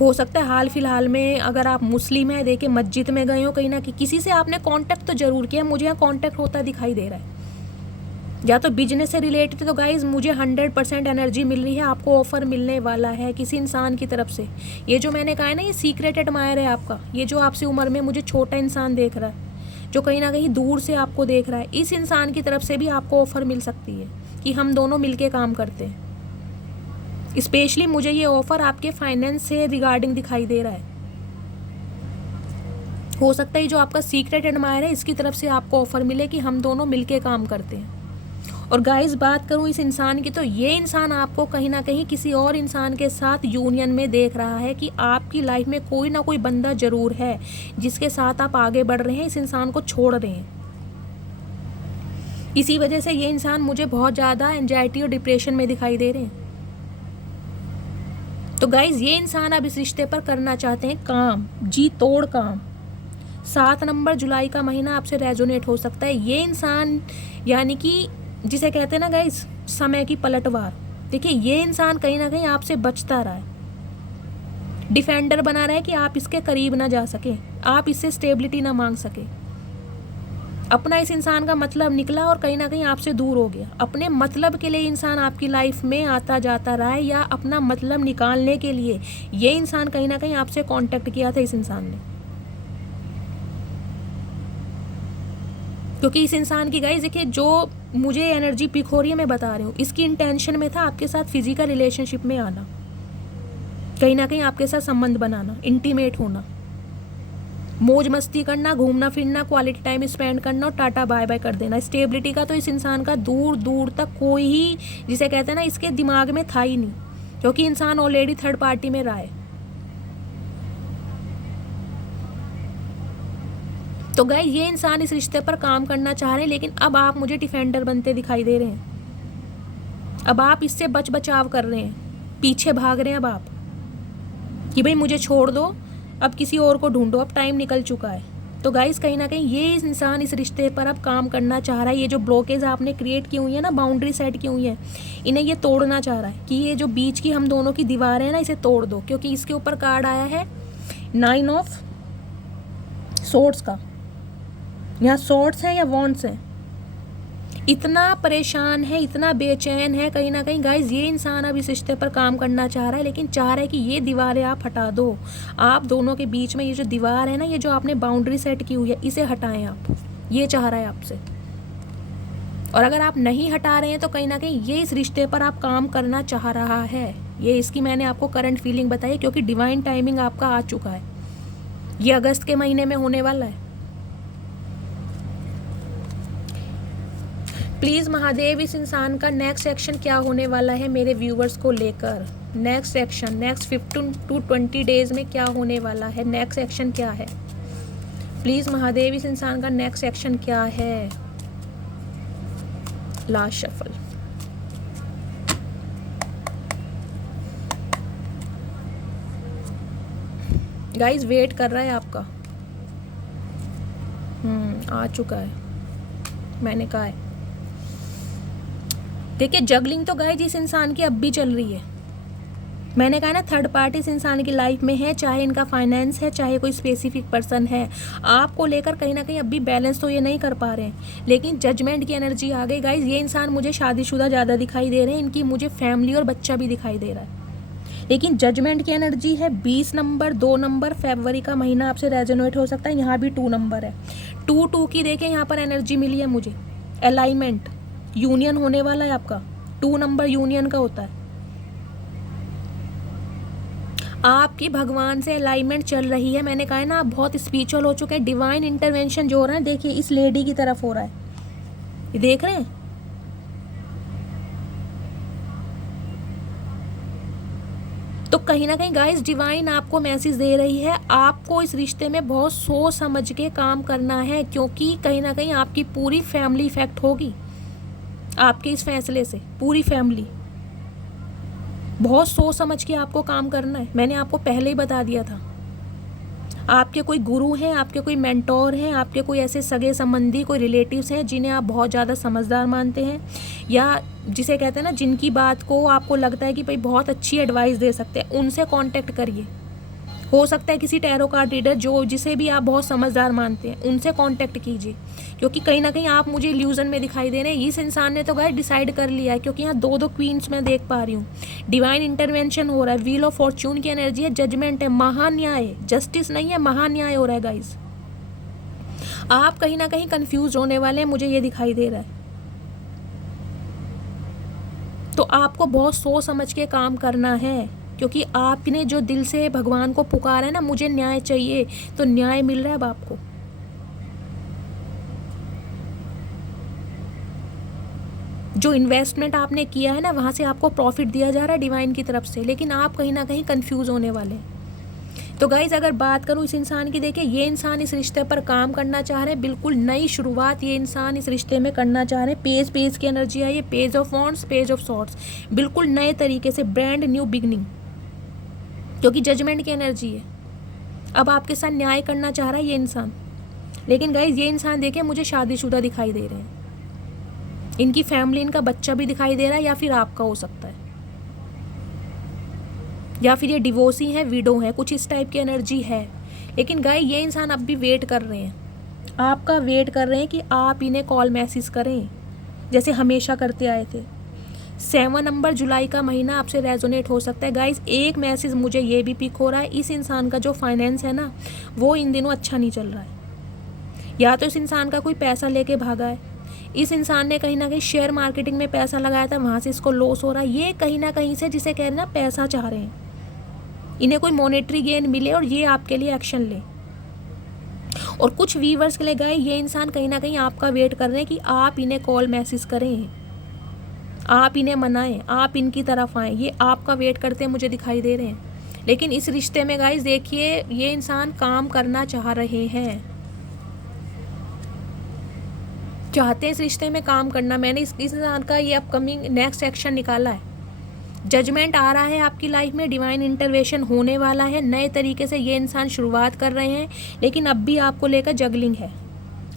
हो सकता है हाल फिलहाल में अगर आप मुस्लिम हैं, देखिए मस्जिद में गए हो, कहीं ना किसी से आपने कांटेक्ट तो जरूर किया। मुझे यहाँ कांटेक्ट होता दिखाई दे रहा है, या तो बिजनेस से रिलेटेड। तो गाइज मुझे 100% एनर्जी मिल रही है, आपको ऑफर मिलने वाला है किसी इंसान की तरफ से। ये जो मैंने कहा है ना, ये सीक्रेट एडमायर है आपका, ये जो आपसे उम्र में मुझे छोटा इंसान देख रहा है, जो कहीं ना कहीं दूर से आपको देख रहा है, इस इंसान की तरफ से भी आपको ऑफर मिल सकती है कि हम दोनों मिलके काम करते हैं। स्पेशली मुझे ये ऑफर आपके फाइनेंस से रिगार्डिंग दिखाई दे रहा है। हो सकता है जो आपका सीक्रेट एडमायर है, इसकी तरफ से आपको ऑफर मिले कि हम दोनों मिलके काम करते हैं। और गाइस बात करूं इस इंसान की, तो ये इंसान आपको कहीं ना कहीं किसी और इंसान के साथ यूनियन में देख रहा है कि आपकी लाइफ में कोई ना कोई बंदा जरूर है जिसके साथ आप आगे बढ़ रहे हैं, इस इंसान को छोड़ रहे हैं। इसी वजह से ये इंसान मुझे बहुत ज़्यादा एंजाइटी और डिप्रेशन में दिखाई दे रहे हैं। तो गाइज ये इंसान अब इस रिश्ते पर करना चाहते हैं काम, जी तोड़ काम। 7 नंबर जुलाई का महीना आपसे रेजोनेट हो सकता है। ये इंसान यानी कि जिसे कहते हैं ना गाइस समय की पलटवार, देखिए ये इंसान कहीं ना कहीं आपसे बचता रहा है, डिफेंडर बना रहा है कि आप इसके करीब ना जा सके, आप इससे स्टेबिलिटी ना मांग सके। अपना इस इंसान का मतलब निकला और कहीं ना कहीं आपसे दूर हो गया। अपने मतलब के लिए इंसान आपकी लाइफ में आता जाता रहा है, या अपना मतलब निकालने के लिए ये इंसान कहीं ना कहीं आपसे कांटेक्ट किया था इस इंसान ने। क्योंकि इस इंसान की गाइस देखिए जो मुझे एनर्जी पिक हो रही है, मैं बता रही हूँ, इसकी इंटेंशन में था आपके साथ फिजिकल रिलेशनशिप में आना, कहीं ना कहीं आपके साथ संबंध बनाना, इंटीमेट होना, मौज मस्ती करना, घूमना फिरना, क्वालिटी टाइम स्पेंड करना और टाटा बाय बाय कर देना। स्टेबिलिटी का तो इस इंसान का दूर दूर तक कोई ही, जिसे कहते हैं ना, इसके दिमाग में था ही नहीं, क्योंकि इंसान ऑलरेडी थर्ड पार्टी में रहा है। तो गाइस ये इंसान इस रिश्ते पर काम करना चाह रहे हैं, लेकिन अब आप मुझे डिफेंडर बनते दिखाई दे रहे हैं। अब आप इससे बच बचाव कर रहे हैं, पीछे भाग रहे हैं अब आप कि भाई मुझे छोड़ दो, अब किसी और को ढूंढो, अब टाइम निकल चुका है। तो गाइस कहीं ना कहीं ये इंसान इस रिश्ते पर अब काम करना चाह रहा है। ये जो ब्लॉकेज आपने क्रिएट की हुई है ना, बाउंड्री सेट की हुई है, इन्हें ये तोड़ना चाह रहा है कि ये जो बीच की हम दोनों की दीवार है ना, इसे तोड़ दो। क्योंकि इसके ऊपर कार्ड आया है 9 ऑफ सोर्ड्स का, यहाँ सोर्ड्स है या वॉन्ड्स है। इतना परेशान है, इतना बेचैन है कहीं ना कहीं गाइज। ये इंसान अब इस रिश्ते पर काम करना चाह रहा है, लेकिन चाह रहा है कि ये दीवारें आप हटा दो। आप दोनों के बीच में ये जो दीवार है ना, ये जो आपने बाउंड्री सेट की हुई है, इसे हटाएं आप। ये चाह रहा है आपसे। और अगर आप नहीं हटा रहे हैं तो कहीं ना कहीं ये इस रिश्ते पर आप काम करना चाह रहा है। ये इसकी मैंने आपको करंट फीलिंग बताई, क्योंकि डिवाइन टाइमिंग आपका आ चुका है। ये अगस्त के महीने में होने वाला है। प्लीज़ महादेव, इस इंसान का नेक्स्ट एक्शन क्या होने वाला है मेरे व्यूवर्स को लेकर। Next action, next 15 to 20 days में क्या होने वाला है, नेक्स्ट एक्शन क्या है। प्लीज़ महादेव, इस इंसान का नेक्स्ट एक्शन क्या है। Last shuffle. गाइस वेट कर रहा है आपका। आ चुका है, मैंने कहा है। देखिए जगलिंग तो गाइस इस इंसान की अब भी चल रही है। मैंने कहा ना, थर्ड पार्टी इस इंसान की लाइफ में है, चाहे इनका फाइनेंस है, चाहे कोई स्पेसिफिक पर्सन है। आपको लेकर कहीं ना कहीं अब भी बैलेंस तो ये नहीं कर पा रहे हैं, लेकिन जजमेंट की एनर्जी आ गई गाइस। ये इंसान मुझे शादीशुदा ज़्यादा दिखाई दे रहे हैं, इनकी मुझे फैमिली और बच्चा भी दिखाई दे रहा है। लेकिन जजमेंट की एनर्जी है। 20 नंबर, 2 नंबर, फरवरी का महीना आपसे रेजोनेट हो सकता है। यहाँ भी 2 नंबर है। 2 की देखें यहाँ पर एनर्जी मिली है मुझे। अलाइनमेंट, यूनियन होने वाला है आपका। 2 नंबर यूनियन का होता है। आपकी भगवान से अलाइनमेंट चल रही है। मैंने कहा है ना, आप बहुत स्पिरिचुअल हो चुके हैं। डिवाइन इंटरवेंशन जो हो रहा है, देखिए इस लेडी की तरफ हो रहा है। ये देख रहे हैं, तो कहीं ना कहीं गाइस डिवाइन आपको मैसेज दे रही है, आपको इस रिश्ते में बहुत सोच समझ के काम करना है, क्योंकि कहीं ना कहीं आपकी पूरी फैमिली इफेक्ट होगी आपके इस फैसले से। पूरी फैमिली, बहुत सोच समझ के आपको काम करना है। मैंने आपको पहले ही बता दिया था। आपके कोई गुरु हैं, आपके कोई मेंटोर हैं, आपके कोई ऐसे सगे संबंधी, कोई रिलेटिव्स हैं जिन्हें आप बहुत ज़्यादा समझदार मानते हैं, या जिसे कहते हैं ना, जिनकी बात को आपको लगता है कि भाई बहुत अच्छी एडवाइस दे सकते हैं, उनसे कांटेक्ट करिए। हो सकता है किसी टैरो कार्ड रीडर जिसे भी आप बहुत समझदार मानते हैं, उनसे कांटेक्ट कीजिए, क्योंकि कहीं ना कहीं आप मुझे इल्यूजन में दिखाई दे रहे हैं। इस इंसान ने तो गाइस डिसाइड कर लिया है, क्योंकि यहाँ 2 क्वींस मैं देख पा रही हूँ। डिवाइन इंटरवेंशन हो रहा है, व्हील ऑफ फॉर्च्यून की एनर्जी है, जजमेंट है, महान्याय, जस्टिस नहीं है, महान्याय हो रहा है गाइस। आप कहीं ना कहीं कंफ्यूज होने वाले हैं, मुझे ये दिखाई दे रहा है। तो आपको बहुत सोच समझ के काम करना है, क्योंकि आपने जो दिल से भगवान को पुकारा है ना, मुझे न्याय चाहिए, तो न्याय मिल रहा है अब आपको। जो इन्वेस्टमेंट आपने किया है ना, वहाँ से आपको प्रॉफिट दिया जा रहा है डिवाइन की तरफ से, लेकिन आप कहीं ना कहीं कंफ्यूज होने वाले हैं। तो गाइज अगर बात करूँ इस इंसान की, देखिए ये इंसान इस रिश्ते पर काम करना चाह रहे हैं, बिल्कुल नई शुरुआत ये इंसान इस रिश्ते में करना चाह रहे हैं। पेज की एनर्जी आई है, page of wands, page of swords, बिल्कुल नए तरीके से, ब्रांड न्यू बिगनिंग, क्योंकि जजमेंट की एनर्जी है। अब आपके साथ न्याय करना चाह रहा है ये इंसान। लेकिन गाइज ये इंसान देखिए मुझे शादीशुदा दिखाई दे रहे हैं, इनकी फैमिली, इनका बच्चा भी दिखाई दे रहा है, या फिर आपका हो सकता है, या फिर ये डिवोर्सी है, विडो है, कुछ इस टाइप की एनर्जी है। लेकिन गाइस ये इंसान अब भी वेट कर रहे हैं, आपका वेट कर रहे हैं कि आप इन्हें कॉल मैसेज करें, जैसे हमेशा करते आए थे। 7 नंबर जुलाई का महीना आपसे रेजोनेट हो सकता है गाइस। एक मैसेज मुझे ये भी पिक हो रहा है, इस इंसान का जो फाइनेंस है ना, वो इन दिनों अच्छा नहीं चल रहा है। या तो इस इंसान का कोई पैसा लेके भागा है, इस इंसान ने कहीं ना कहीं शेयर मार्केटिंग में पैसा लगाया था, वहाँ से इसको लॉस हो रहा है। ये कहीं ना कहीं से, जिसे कह रहे हैं ना, पैसा चाह रहे हैं, इन्हें कोई मॉनेटरी गेन मिले और ये आपके लिए एक्शन ले। और कुछ व्यूवर्स के लिए गए, ये इंसान कहीं ना कहीं आपका वेट कर रहे हैं कि आप इन्हें कॉल मैसेज करें, आप इन्हें मनाएं, आप इनकी तरफ आएँ। ये आपका वेट करते मुझे दिखाई दे रहे हैं। लेकिन इस रिश्ते में गाइस देखिए ये इंसान काम करना चाह रहे हैं, चाहते हैं इस रिश्ते में काम करना। मैंने इस इंसान का ये अपकमिंग नेक्स्ट एक्शन निकाला है। जजमेंट आ रहा है आपकी लाइफ में, डिवाइन इंटरवेंशन होने वाला है, नए तरीके से ये इंसान शुरुआत कर रहे हैं। लेकिन अब भी आपको लेकर जगलिंग है,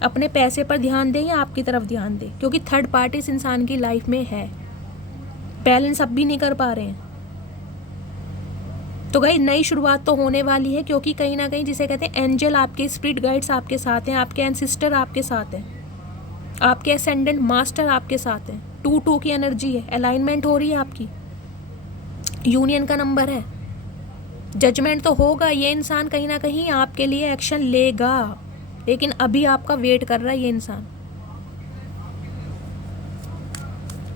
अपने पैसे पर ध्यान दें या आपकी तरफ ध्यान दें, क्योंकि थर्ड पार्टी इस इंसान की लाइफ में है। बैलेंस अब भी नहीं कर पा रहे हैं। तो गाइस नई शुरुआत तो होने वाली है, क्योंकि कहीं ना कहीं जिसे कहते हैं एंजल, आपके स्पिरिट गाइड्स आपके साथ हैं, आपके एंसेस्टर आपके साथ हैं, आपके असेंडेंट मास्टर आपके साथ हैं, 2-2 की एनर्जी है, अलाइनमेंट हो रही है आपकी, यूनियन का नंबर है। जजमेंट तो होगा, ये इंसान कहीं ना कहीं आपके लिए एक्शन लेगा, लेकिन अभी आपका वेट कर रहा है ये इंसान।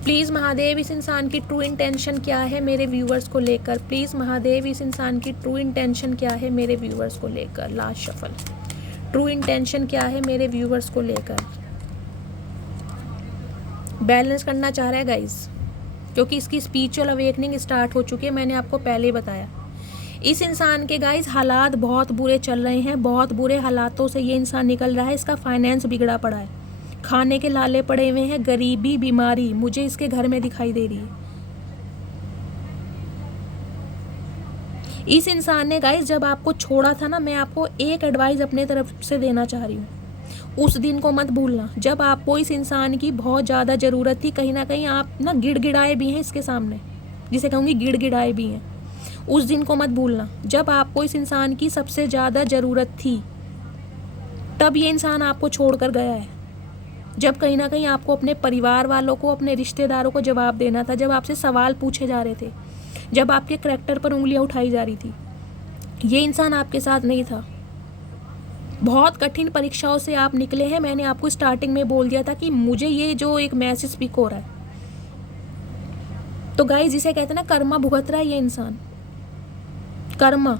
प्लीज़ महादेव, इस इंसान की ट्रू इंटेंशन क्या है मेरे व्यूअर्स को लेकर। प्लीज़ महादेव, इस इंसान की ट्रू इंटेंशन क्या है मेरे व्यूअर्स को लेकर। लास्ट शफल, ट्रू इंटेंशन क्या है मेरे व्यूअर्स को लेकर। बैलेंस करना चाह रहा है गाइस, क्योंकि इसकी स्पिरिचुअल अवेकनिंग स्टार्ट हो चुकी है, मैंने आपको पहले ही बताया। इस इंसान के गाइस हालात बहुत बुरे चल रहे हैं, बहुत बुरे हालातों से ये इंसान निकल रहा है। इसका फाइनेंस बिगड़ा पड़ा है, खाने के लाले पड़े हुए हैं, गरीबी बीमारी मुझे इसके घर में दिखाई दे रही है। इस इंसान ने गाइस जब आपको छोड़ा था ना, मैं आपको एक एडवाइस अपने तरफ से देना चाह रही हूँ, उस दिन को मत भूलना जब आपको इस इंसान की बहुत ज़्यादा ज़रूरत थी। कहीं ना कहीं आप ना गिड़गिड़ाए भी हैं इसके सामने, जिसे कहूँगी गिड़गिड़ाए भी हैं। उस दिन को मत भूलना जब आपको इस इंसान की सबसे ज़्यादा ज़रूरत थी, तब ये इंसान आपको छोड़कर गया है। जब कहीं ना कहीं आपको अपने परिवार वालों को, अपने रिश्तेदारों को जवाब देना था, जब आपसे सवाल पूछे जा रहे थे, जब आपके करैक्टर पर उंगलियां उठाई जा रही थी, ये इंसान आपके साथ नहीं था। बहुत कठिन परीक्षाओं से आप निकले हैं। मैंने आपको स्टार्टिंग में बोल दिया था कि मुझे ये जो एक मैसेज स्पीक हो रहा है, तो गाइस जिसे कहते हैं ना कर्मा भुगत रहा है ये इंसान, कर्मा।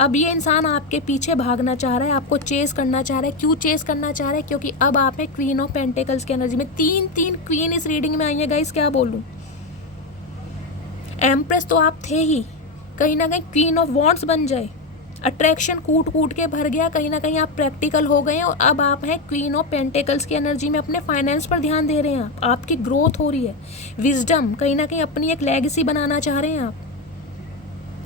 अब ये इंसान आपके पीछे भागना चाह रहा है, आपको चेस करना चाह रहा है। क्यों चेस करना चाह रहा है? क्योंकि अब आप हैं क्वीन ऑफ पेंटिकल्स की एनर्जी में। 3 क्वीन इस रीडिंग में आई है गाइस, क्या बोलूं। एम्प्रेस तो आप थे ही, कहीं ना कहीं क्वीन ऑफ वॉन्ड्स बन जाए। अट्रैक्शन कूट कूट के भर गया, कहीं ना कहीं आप प्रैक्टिकल हो गए हैं और अब आप हैं क्वीन ऑफ पेंटिकल्स की एनर्जी में। अपने फाइनेंस पर ध्यान दे रहे हैं आप, आपकी ग्रोथ हो रही है। विजडम, कहीं ना कहीं अपनी एक लेगेसी बनाना चाह रहे हैं आप।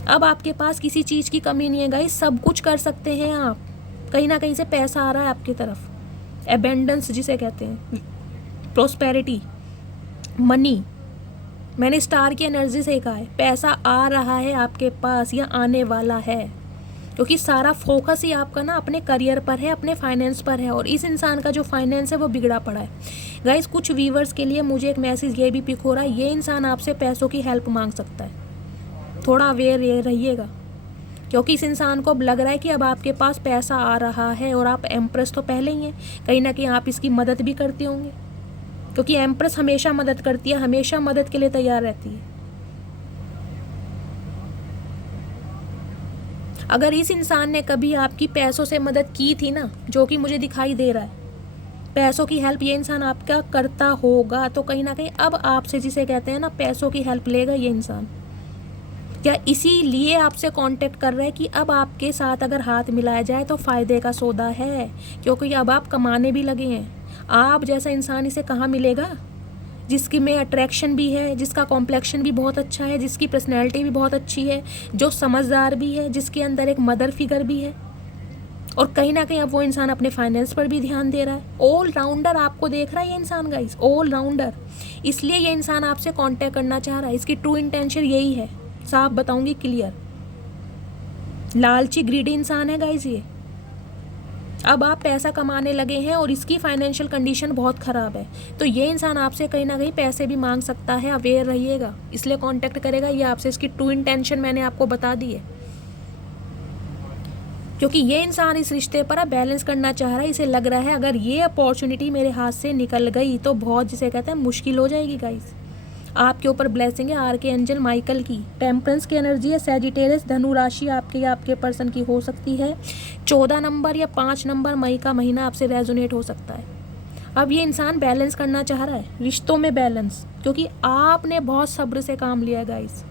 अब आपके पास किसी चीज़ की कमी नहीं है गाइस, सब कुछ कर सकते हैं आप। कहीं ना कहीं से पैसा आ रहा है आपकी तरफ, एबेंडेंस जिसे कहते हैं, प्रोस्पेरिटी, मनी। मैंने स्टार की एनर्जी से कहा है, पैसा आ रहा है आपके पास या आने वाला है, क्योंकि सारा फोकस ही आपका ना अपने करियर पर है, अपने फाइनेंस पर है। और इस इंसान का जो फाइनेंस है वो बिगड़ा पड़ा है गाइस। कुछ व्यूवर्स के लिए मुझे एक मैसेज ये भी पिक हो रहा है, ये इंसान आपसे पैसों की हेल्प मांग सकता है। थोड़ा अवेयर रहिएगा, क्योंकि इस इंसान को अब लग रहा है कि अब आपके पास पैसा आ रहा है। और आप एम्प्रेस तो पहले ही हैं, कहीं ना कहीं आप इसकी मदद भी करते होंगे, क्योंकि एम्प्रेस हमेशा मदद करती है, हमेशा मदद के लिए तैयार रहती है। अगर इस इंसान ने कभी आपकी पैसों से मदद की थी ना, जो कि मुझे दिखाई दे रहा है, पैसों की हेल्प ये इंसान आपका करता होगा, तो कहीं ना कहीं अब आपसे, जिसे कहते हैं ना, पैसों की हेल्प लेगा ये इंसान। क्या इसीलिए आपसे कांटेक्ट कर रहा है कि अब आपके साथ अगर हाथ मिलाया जाए तो फ़ायदे का सौदा है, क्योंकि अब आप कमाने भी लगे हैं। आप जैसा इंसान इसे कहाँ मिलेगा, जिसकी में अट्रैक्शन भी है, जिसका कॉम्प्लेक्शन भी बहुत अच्छा है, जिसकी पर्सनैलिटी भी बहुत अच्छी है, जो समझदार भी है, जिसके अंदर एक मदर फिगर भी है। और कहीं ना कहीं अब वो इंसान अपने फाइनेंस पर भी ध्यान दे रहा है। ऑल राउंडर आपको देख रहा है ये इंसान गाइस, ऑल राउंडर। इसलिए ये इंसान आपसे कांटेक्ट करना चाह रहा है। इसकी ट्रू इंटेंशन यही है, साफ बताऊंगी, क्लियर। लालची ग्रीडी इंसान है गाइस ये। अब आप पैसा कमाने लगे हैं और इसकी फाइनेंशियल कंडीशन बहुत ख़राब है, तो ये इंसान आपसे कहीं ना कहीं पैसे भी मांग सकता है, अवेयर रहिएगा। इसलिए कांटेक्ट करेगा ये आपसे। इसकी ट्रू इंटेंशन मैंने आपको बता दी है, क्योंकि ये इंसान इस रिश्ते पर बैलेंस करना चाह रहा है। इसे लग रहा है अगर ये अपॉर्चुनिटी मेरे हाथ से निकल गई तो बहुत, जिसे कहते हैं, मुश्किल हो जाएगी गाइस। आपके ऊपर ब्लेसिंग है आर्के एंजल माइकल की। टेम्परेंस की एनर्जी है, सैजिटेरियस, धनु राशि आपके या आपके पर्सन की हो सकती है। 14 नंबर या 5 नंबर मई का महीना आपसे रेजोनेट हो सकता है। अब ये इंसान बैलेंस करना चाह रहा है, रिश्तों में बैलेंस, क्योंकि आपने बहुत सब्र से काम लिया गाइस।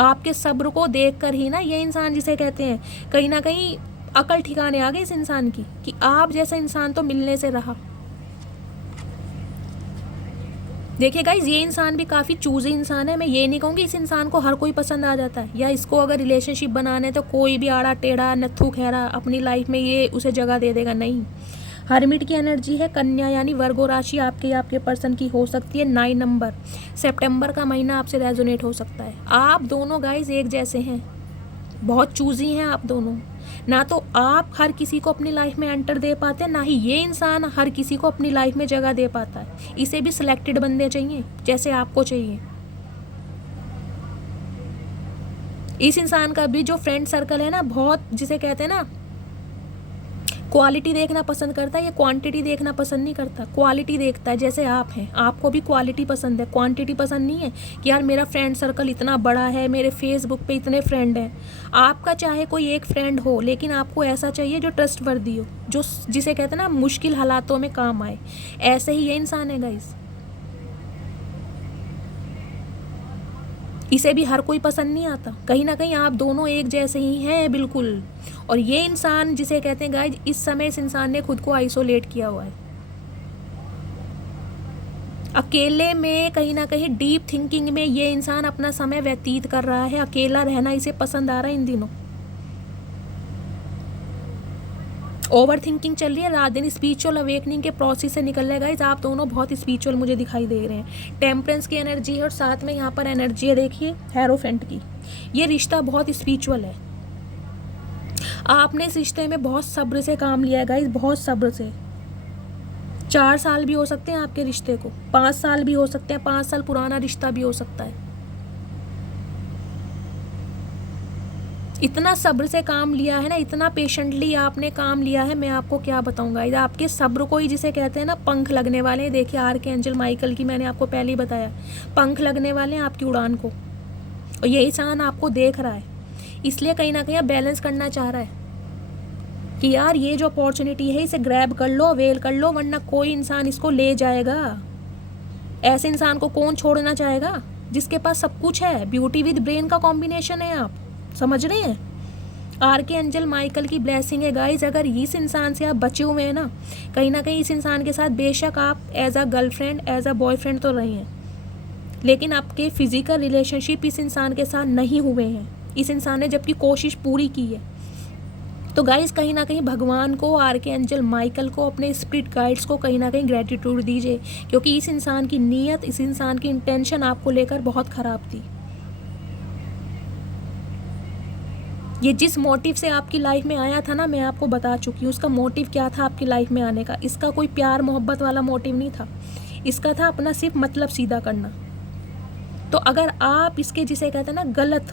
आपके सब्र को देखकर ही ना ये इंसान, जिसे कहते हैं, कहीं ना कहीं अकल ठिकाने आ गई इस इंसान की, कि आप जैसा इंसान तो मिलने से रहा। देखिए गाइज, ये इंसान भी काफ़ी चूजी इंसान है। मैं ये नहीं कहूँगी इस इंसान को हर कोई पसंद आ जाता है, या इसको अगर रिलेशनशिप बनाने तो कोई भी आड़ा टेढ़ा नत्थू खैरा अपनी लाइफ में ये उसे जगह दे देगा, नहीं। हरमिट की एनर्जी है, कन्या यानी वर्गो राशि आपके पर्सन की हो सकती है। 9 नंबर सितंबर का महीना आपसे रेजोनेट हो सकता है। आप दोनों गाइज एक जैसे हैं, बहुत चूजी हैं आप दोनों। ना तो आप हर किसी को अपनी लाइफ में एंटर दे पाते हैं, ना ही ये इंसान हर किसी को अपनी लाइफ में जगह दे पाता है। इसे भी सिलेक्टेड बंदे चाहिए जैसे आपको चाहिए। इस इंसान का भी जो फ्रेंड सर्कल है ना, बहुत जिसे कहते हैं ना, क्वालिटी देखना पसंद करता है, ये क्वांटिटी देखना पसंद नहीं करता, क्वालिटी देखता है। जैसे आप हैं, आपको भी क्वालिटी पसंद है, क्वांटिटी पसंद नहीं है कि यार मेरा फ्रेंड सर्कल इतना बड़ा है, मेरे फेसबुक पे इतने फ्रेंड हैं। आपका चाहे कोई एक फ्रेंड हो, लेकिन आपको ऐसा चाहिए जो ट्रस्टवर्दी हो, जो जिसे कहते हैं ना मुश्किल हालातों में काम आए। ऐसे ही ये इंसान है गाइस। इसे भी हर कोई पसंद नहीं आता। कहीं ना कहीं आप दोनों एक जैसे ही हैं बिल्कुल। और ये इंसान जिसे कहते हैं गाइस, इस समय इस इंसान ने खुद को आइसोलेट किया हुआ है, अकेले में, कहीं ना कहीं डीप थिंकिंग में ये इंसान अपना समय व्यतीत कर रहा है। अकेला रहना इसे पसंद आ रहा है इन दिनों। ओवर थिंकिंग चल रही है रात दिन। स्पिरिचुअल अवेकनिंग के प्रोसेस से निकल रहे गाइस। आप दोनों बहुत स्पिरिचुअल मुझे दिखाई दे रहे हैं। टेम्परेंस की एनर्जी है और साथ में यहाँ पर एनर्जी है, देखिए हेरोफेंट की। ये रिश्ता बहुत स्पिरिचुअल है। आपने इस रिश्ते में बहुत सब्र से काम लिया है गाइस, बहुत सब्र से। 4 साल भी हो सकते हैं आपके रिश्ते को, 5 साल भी हो सकते हैं, 5 साल पुराना रिश्ता भी हो सकता है। इतना सब्र से काम लिया है ना, इतना पेशेंटली आपने काम लिया है, मैं आपको क्या बताऊंगा। इधर आपके सब्र को ही जिसे कहते हैं ना पंख लगने वाले हैं। देखिए आर्कएंजल माइकल की मैंने आपको पहले ही बताया, पंख लगने वाले हैं आपकी उड़ान को। और ये इंसान आपको देख रहा है, इसलिए कहीं ना कहीं बैलेंस करना चाह रहा है कि यार ये जो अपॉर्चुनिटी है इसे ग्रैब कर लो, अवेल कर लो, वरना कोई इंसान इसको ले जाएगा। ऐसे इंसान को कौन छोड़ना चाहेगा जिसके पास सब कुछ है। ब्यूटी विद ब्रेन का कॉम्बिनेशन है, आप समझ रहे हैं। आर्कएंजल माइकल की ब्लेसिंग है गाइज। अगर इस इंसान से आप बचे हुए हैं ना कहीं इस इंसान के साथ बेशक आप as a girlfriend, as a boyfriend तो रहे हैं, लेकिन आपके फिजिकल रिलेशनशिप इस इंसान के साथ नहीं हुए हैं। इस इंसान ने जबकि कोशिश पूरी की है। तो गाइज कहीं ना कहीं भगवान को, आर्कएंजल माइकल को, अपने स्पिरिट गाइड्स को कहीं ना कहीं ग्रेटिट्यूड दीजिए, क्योंकि इस इंसान की नीयत, इस इंसान की इंटेंशन आपको लेकर बहुत ख़राब थी। ये जिस मोटिव से आपकी लाइफ में आया था ना, मैं आपको बता चुकी हूँ उसका मोटिव क्या था आपकी लाइफ में आने का। इसका कोई प्यार मोहब्बत वाला मोटिव नहीं था, इसका था अपना सिर्फ मतलब सीधा करना। तो अगर आप इसके जिसे कहते हैं ना गलत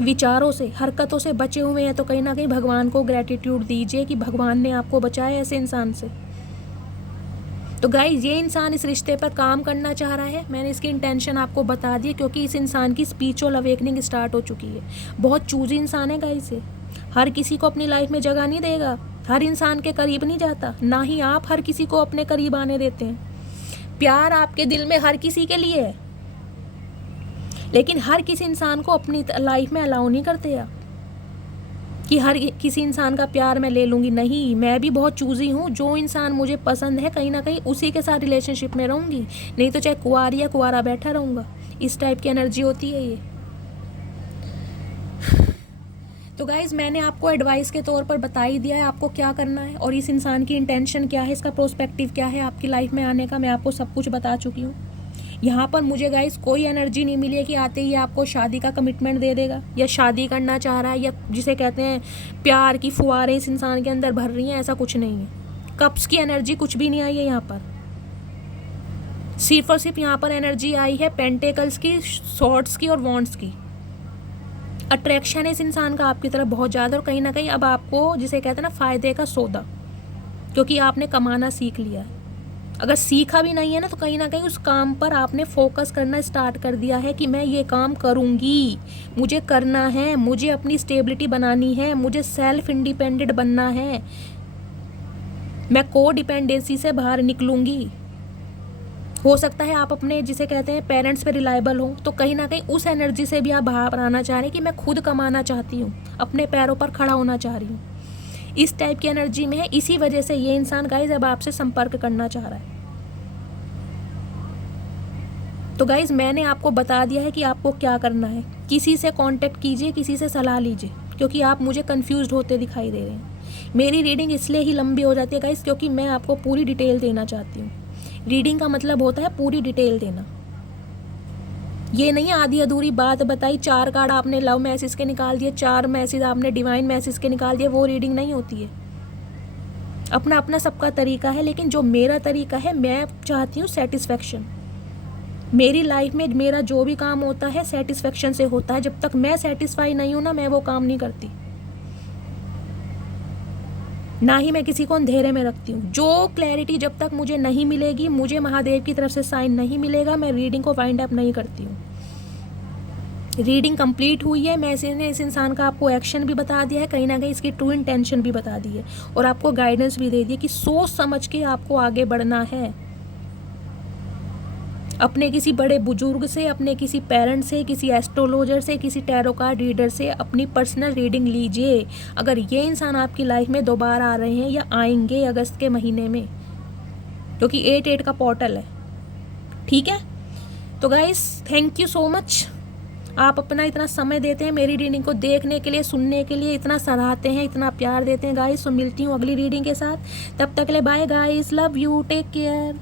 विचारों से, हरकतों से बचे हुए हैं, तो कहीं ना कहीं भगवान को ग्रेटिट्यूड दीजिए कि भगवान ने आपको बचाया ऐसे इंसान से। तो गाइज ये इंसान इस रिश्ते पर काम करना चाह रहा है। मैंने इसकी इंटेंशन आपको बता दी, क्योंकि इस इंसान की स्पिरिचुअल अवेकनिंग स्टार्ट हो चुकी है। बहुत चूजी इंसान है गाइज ये। हर किसी को अपनी लाइफ में जगह नहीं देगा, हर इंसान के करीब नहीं जाता, ना ही आप हर किसी को अपने करीब आने देते हैं। प्यार आपके दिल में हर किसी के लिए है, लेकिन हर किसी इंसान को अपनी लाइफ में अलाउ नहीं करते आप कि हर किसी इंसान का प्यार मैं ले लूँगी। नहीं, मैं भी बहुत चूज़ी हूँ। जो इंसान मुझे पसंद है कहीं ना कहीं उसी के साथ रिलेशनशिप में रहूँगी, नहीं तो चाहे कुंवारी या कुंवारा बैठा रहूँगा। इस टाइप की एनर्जी होती है ये। तो गाइज़ मैंने आपको एडवाइस के तौर पर बता ही दिया है आपको क्या करना है, और इस इंसान की इंटेंशन क्या है, इसका प्रोस्पेक्टिव क्या है आपकी लाइफ में आने का, मैं आपको सब कुछ बता चुकी हूँ। यहाँ पर मुझे गाइस कोई एनर्जी नहीं मिली है कि आते ही आपको शादी का कमिटमेंट दे देगा या शादी करना चाह रहा है, या जिसे कहते हैं प्यार की फुहारें इस इंसान के अंदर भर रही हैं। ऐसा कुछ नहीं है। कप्स की एनर्जी कुछ भी नहीं आई है यहाँ पर। सिर्फ और सिर्फ यहाँ पर एनर्जी आई है पेंटेकल्स की, सॉर्ड्स की और वॉन्ड्स की। अट्रैक्शन है इस इंसान का आपकी तरफ बहुत ज़्यादा, और कहीं ना कहीं अब आपको जिसे कहते हैं ना फ़ायदे का सौदा, क्योंकि आपने कमाना सीख लिया है। अगर सीखा भी नहीं है ना, तो कहीं ना कहीं उस काम पर आपने फोकस करना स्टार्ट कर दिया है कि मैं ये काम करूँगी, मुझे करना है, मुझे अपनी स्टेबिलिटी बनानी है, मुझे सेल्फ इंडिपेंडेंट बनना है, मैं को डिपेंडेंसी से बाहर निकलूँगी। हो सकता है आप अपने जिसे कहते हैं पेरेंट्स पे रिलायबल हो, तो कहीं ना कहीं उस एनर्जी से भी आप बाहर आना चाह रहे हैं कि मैं खुद कमाना चाहती हूँ, अपने पैरों पर खड़ा होना चाह रही हूँ। इस टाइप की एनर्जी में है, इसी वजह से ये इंसान गाइज अब आपसे संपर्क करना चाह रहा है। तो गाइज मैंने आपको बता दिया है कि आपको क्या करना है। किसी से कांटेक्ट कीजिए, किसी से सलाह लीजिए, क्योंकि आप मुझे कंफ्यूज्ड होते दिखाई दे रहे हैं। मेरी रीडिंग इसलिए ही लंबी हो जाती है गाइज, क्योंकि मैं आपको पूरी डिटेल देना चाहती हूँ। रीडिंग का मतलब होता है पूरी डिटेल देना। ये नहीं आधी अधूरी बात बताई, 4 कार्ड आपने लव मैसेज के निकाल दिए, 4 मैसेज आपने डिवाइन मैसेज के निकाल दिए, वो रीडिंग नहीं होती है। अपना अपना सबका तरीका है, लेकिन जो मेरा तरीका है, मैं चाहती हूँ सेटिस्फेक्शन। मेरी लाइफ में मेरा जो भी काम होता है सेटिस्फेक्शन से होता है। जब तक मैं सेटिस्फाई नहीं हूँ ना, मैं वो काम नहीं करती, ना ही मैं किसी को अंधेरे में रखती हूँ। जो क्लैरिटी जब तक मुझे नहीं मिलेगी, मुझे महादेव की तरफ से साइन नहीं मिलेगा, मैं रीडिंग को वाइंड अप नहीं करती हूँ। रीडिंग कंप्लीट हुई है, मैसेज ने इस इंसान का आपको एक्शन भी बता दिया है, कहीं ना कहीं इसकी ट्रू इंटेंशन भी बता दी है, और आपको गाइडेंस भी दे दी है कि सोच समझ के आपको आगे बढ़ना है। अपने किसी बड़े बुजुर्ग से, अपने किसी पेरेंट से, किसी एस्ट्रोलॉजर से, किसी टैरो कार्ड रीडर से अपनी पर्सनल रीडिंग लीजिए। अगर ये इंसान आपकी लाइफ में दोबारा आ रहे हैं या आएंगे अगस्त के महीने में, क्योंकि 8/8 का पोर्टल है। ठीक है, तो guys thank you so much. आप अपना इतना समय देते हैं मेरी रीडिंग को देखने के लिए, सुनने के लिए, इतना सराहते हैं, इतना प्यार देते हैं गाइस। तो मिलती हूँ अगली रीडिंग के साथ, तब तक के लिए bye guys, love you, take care.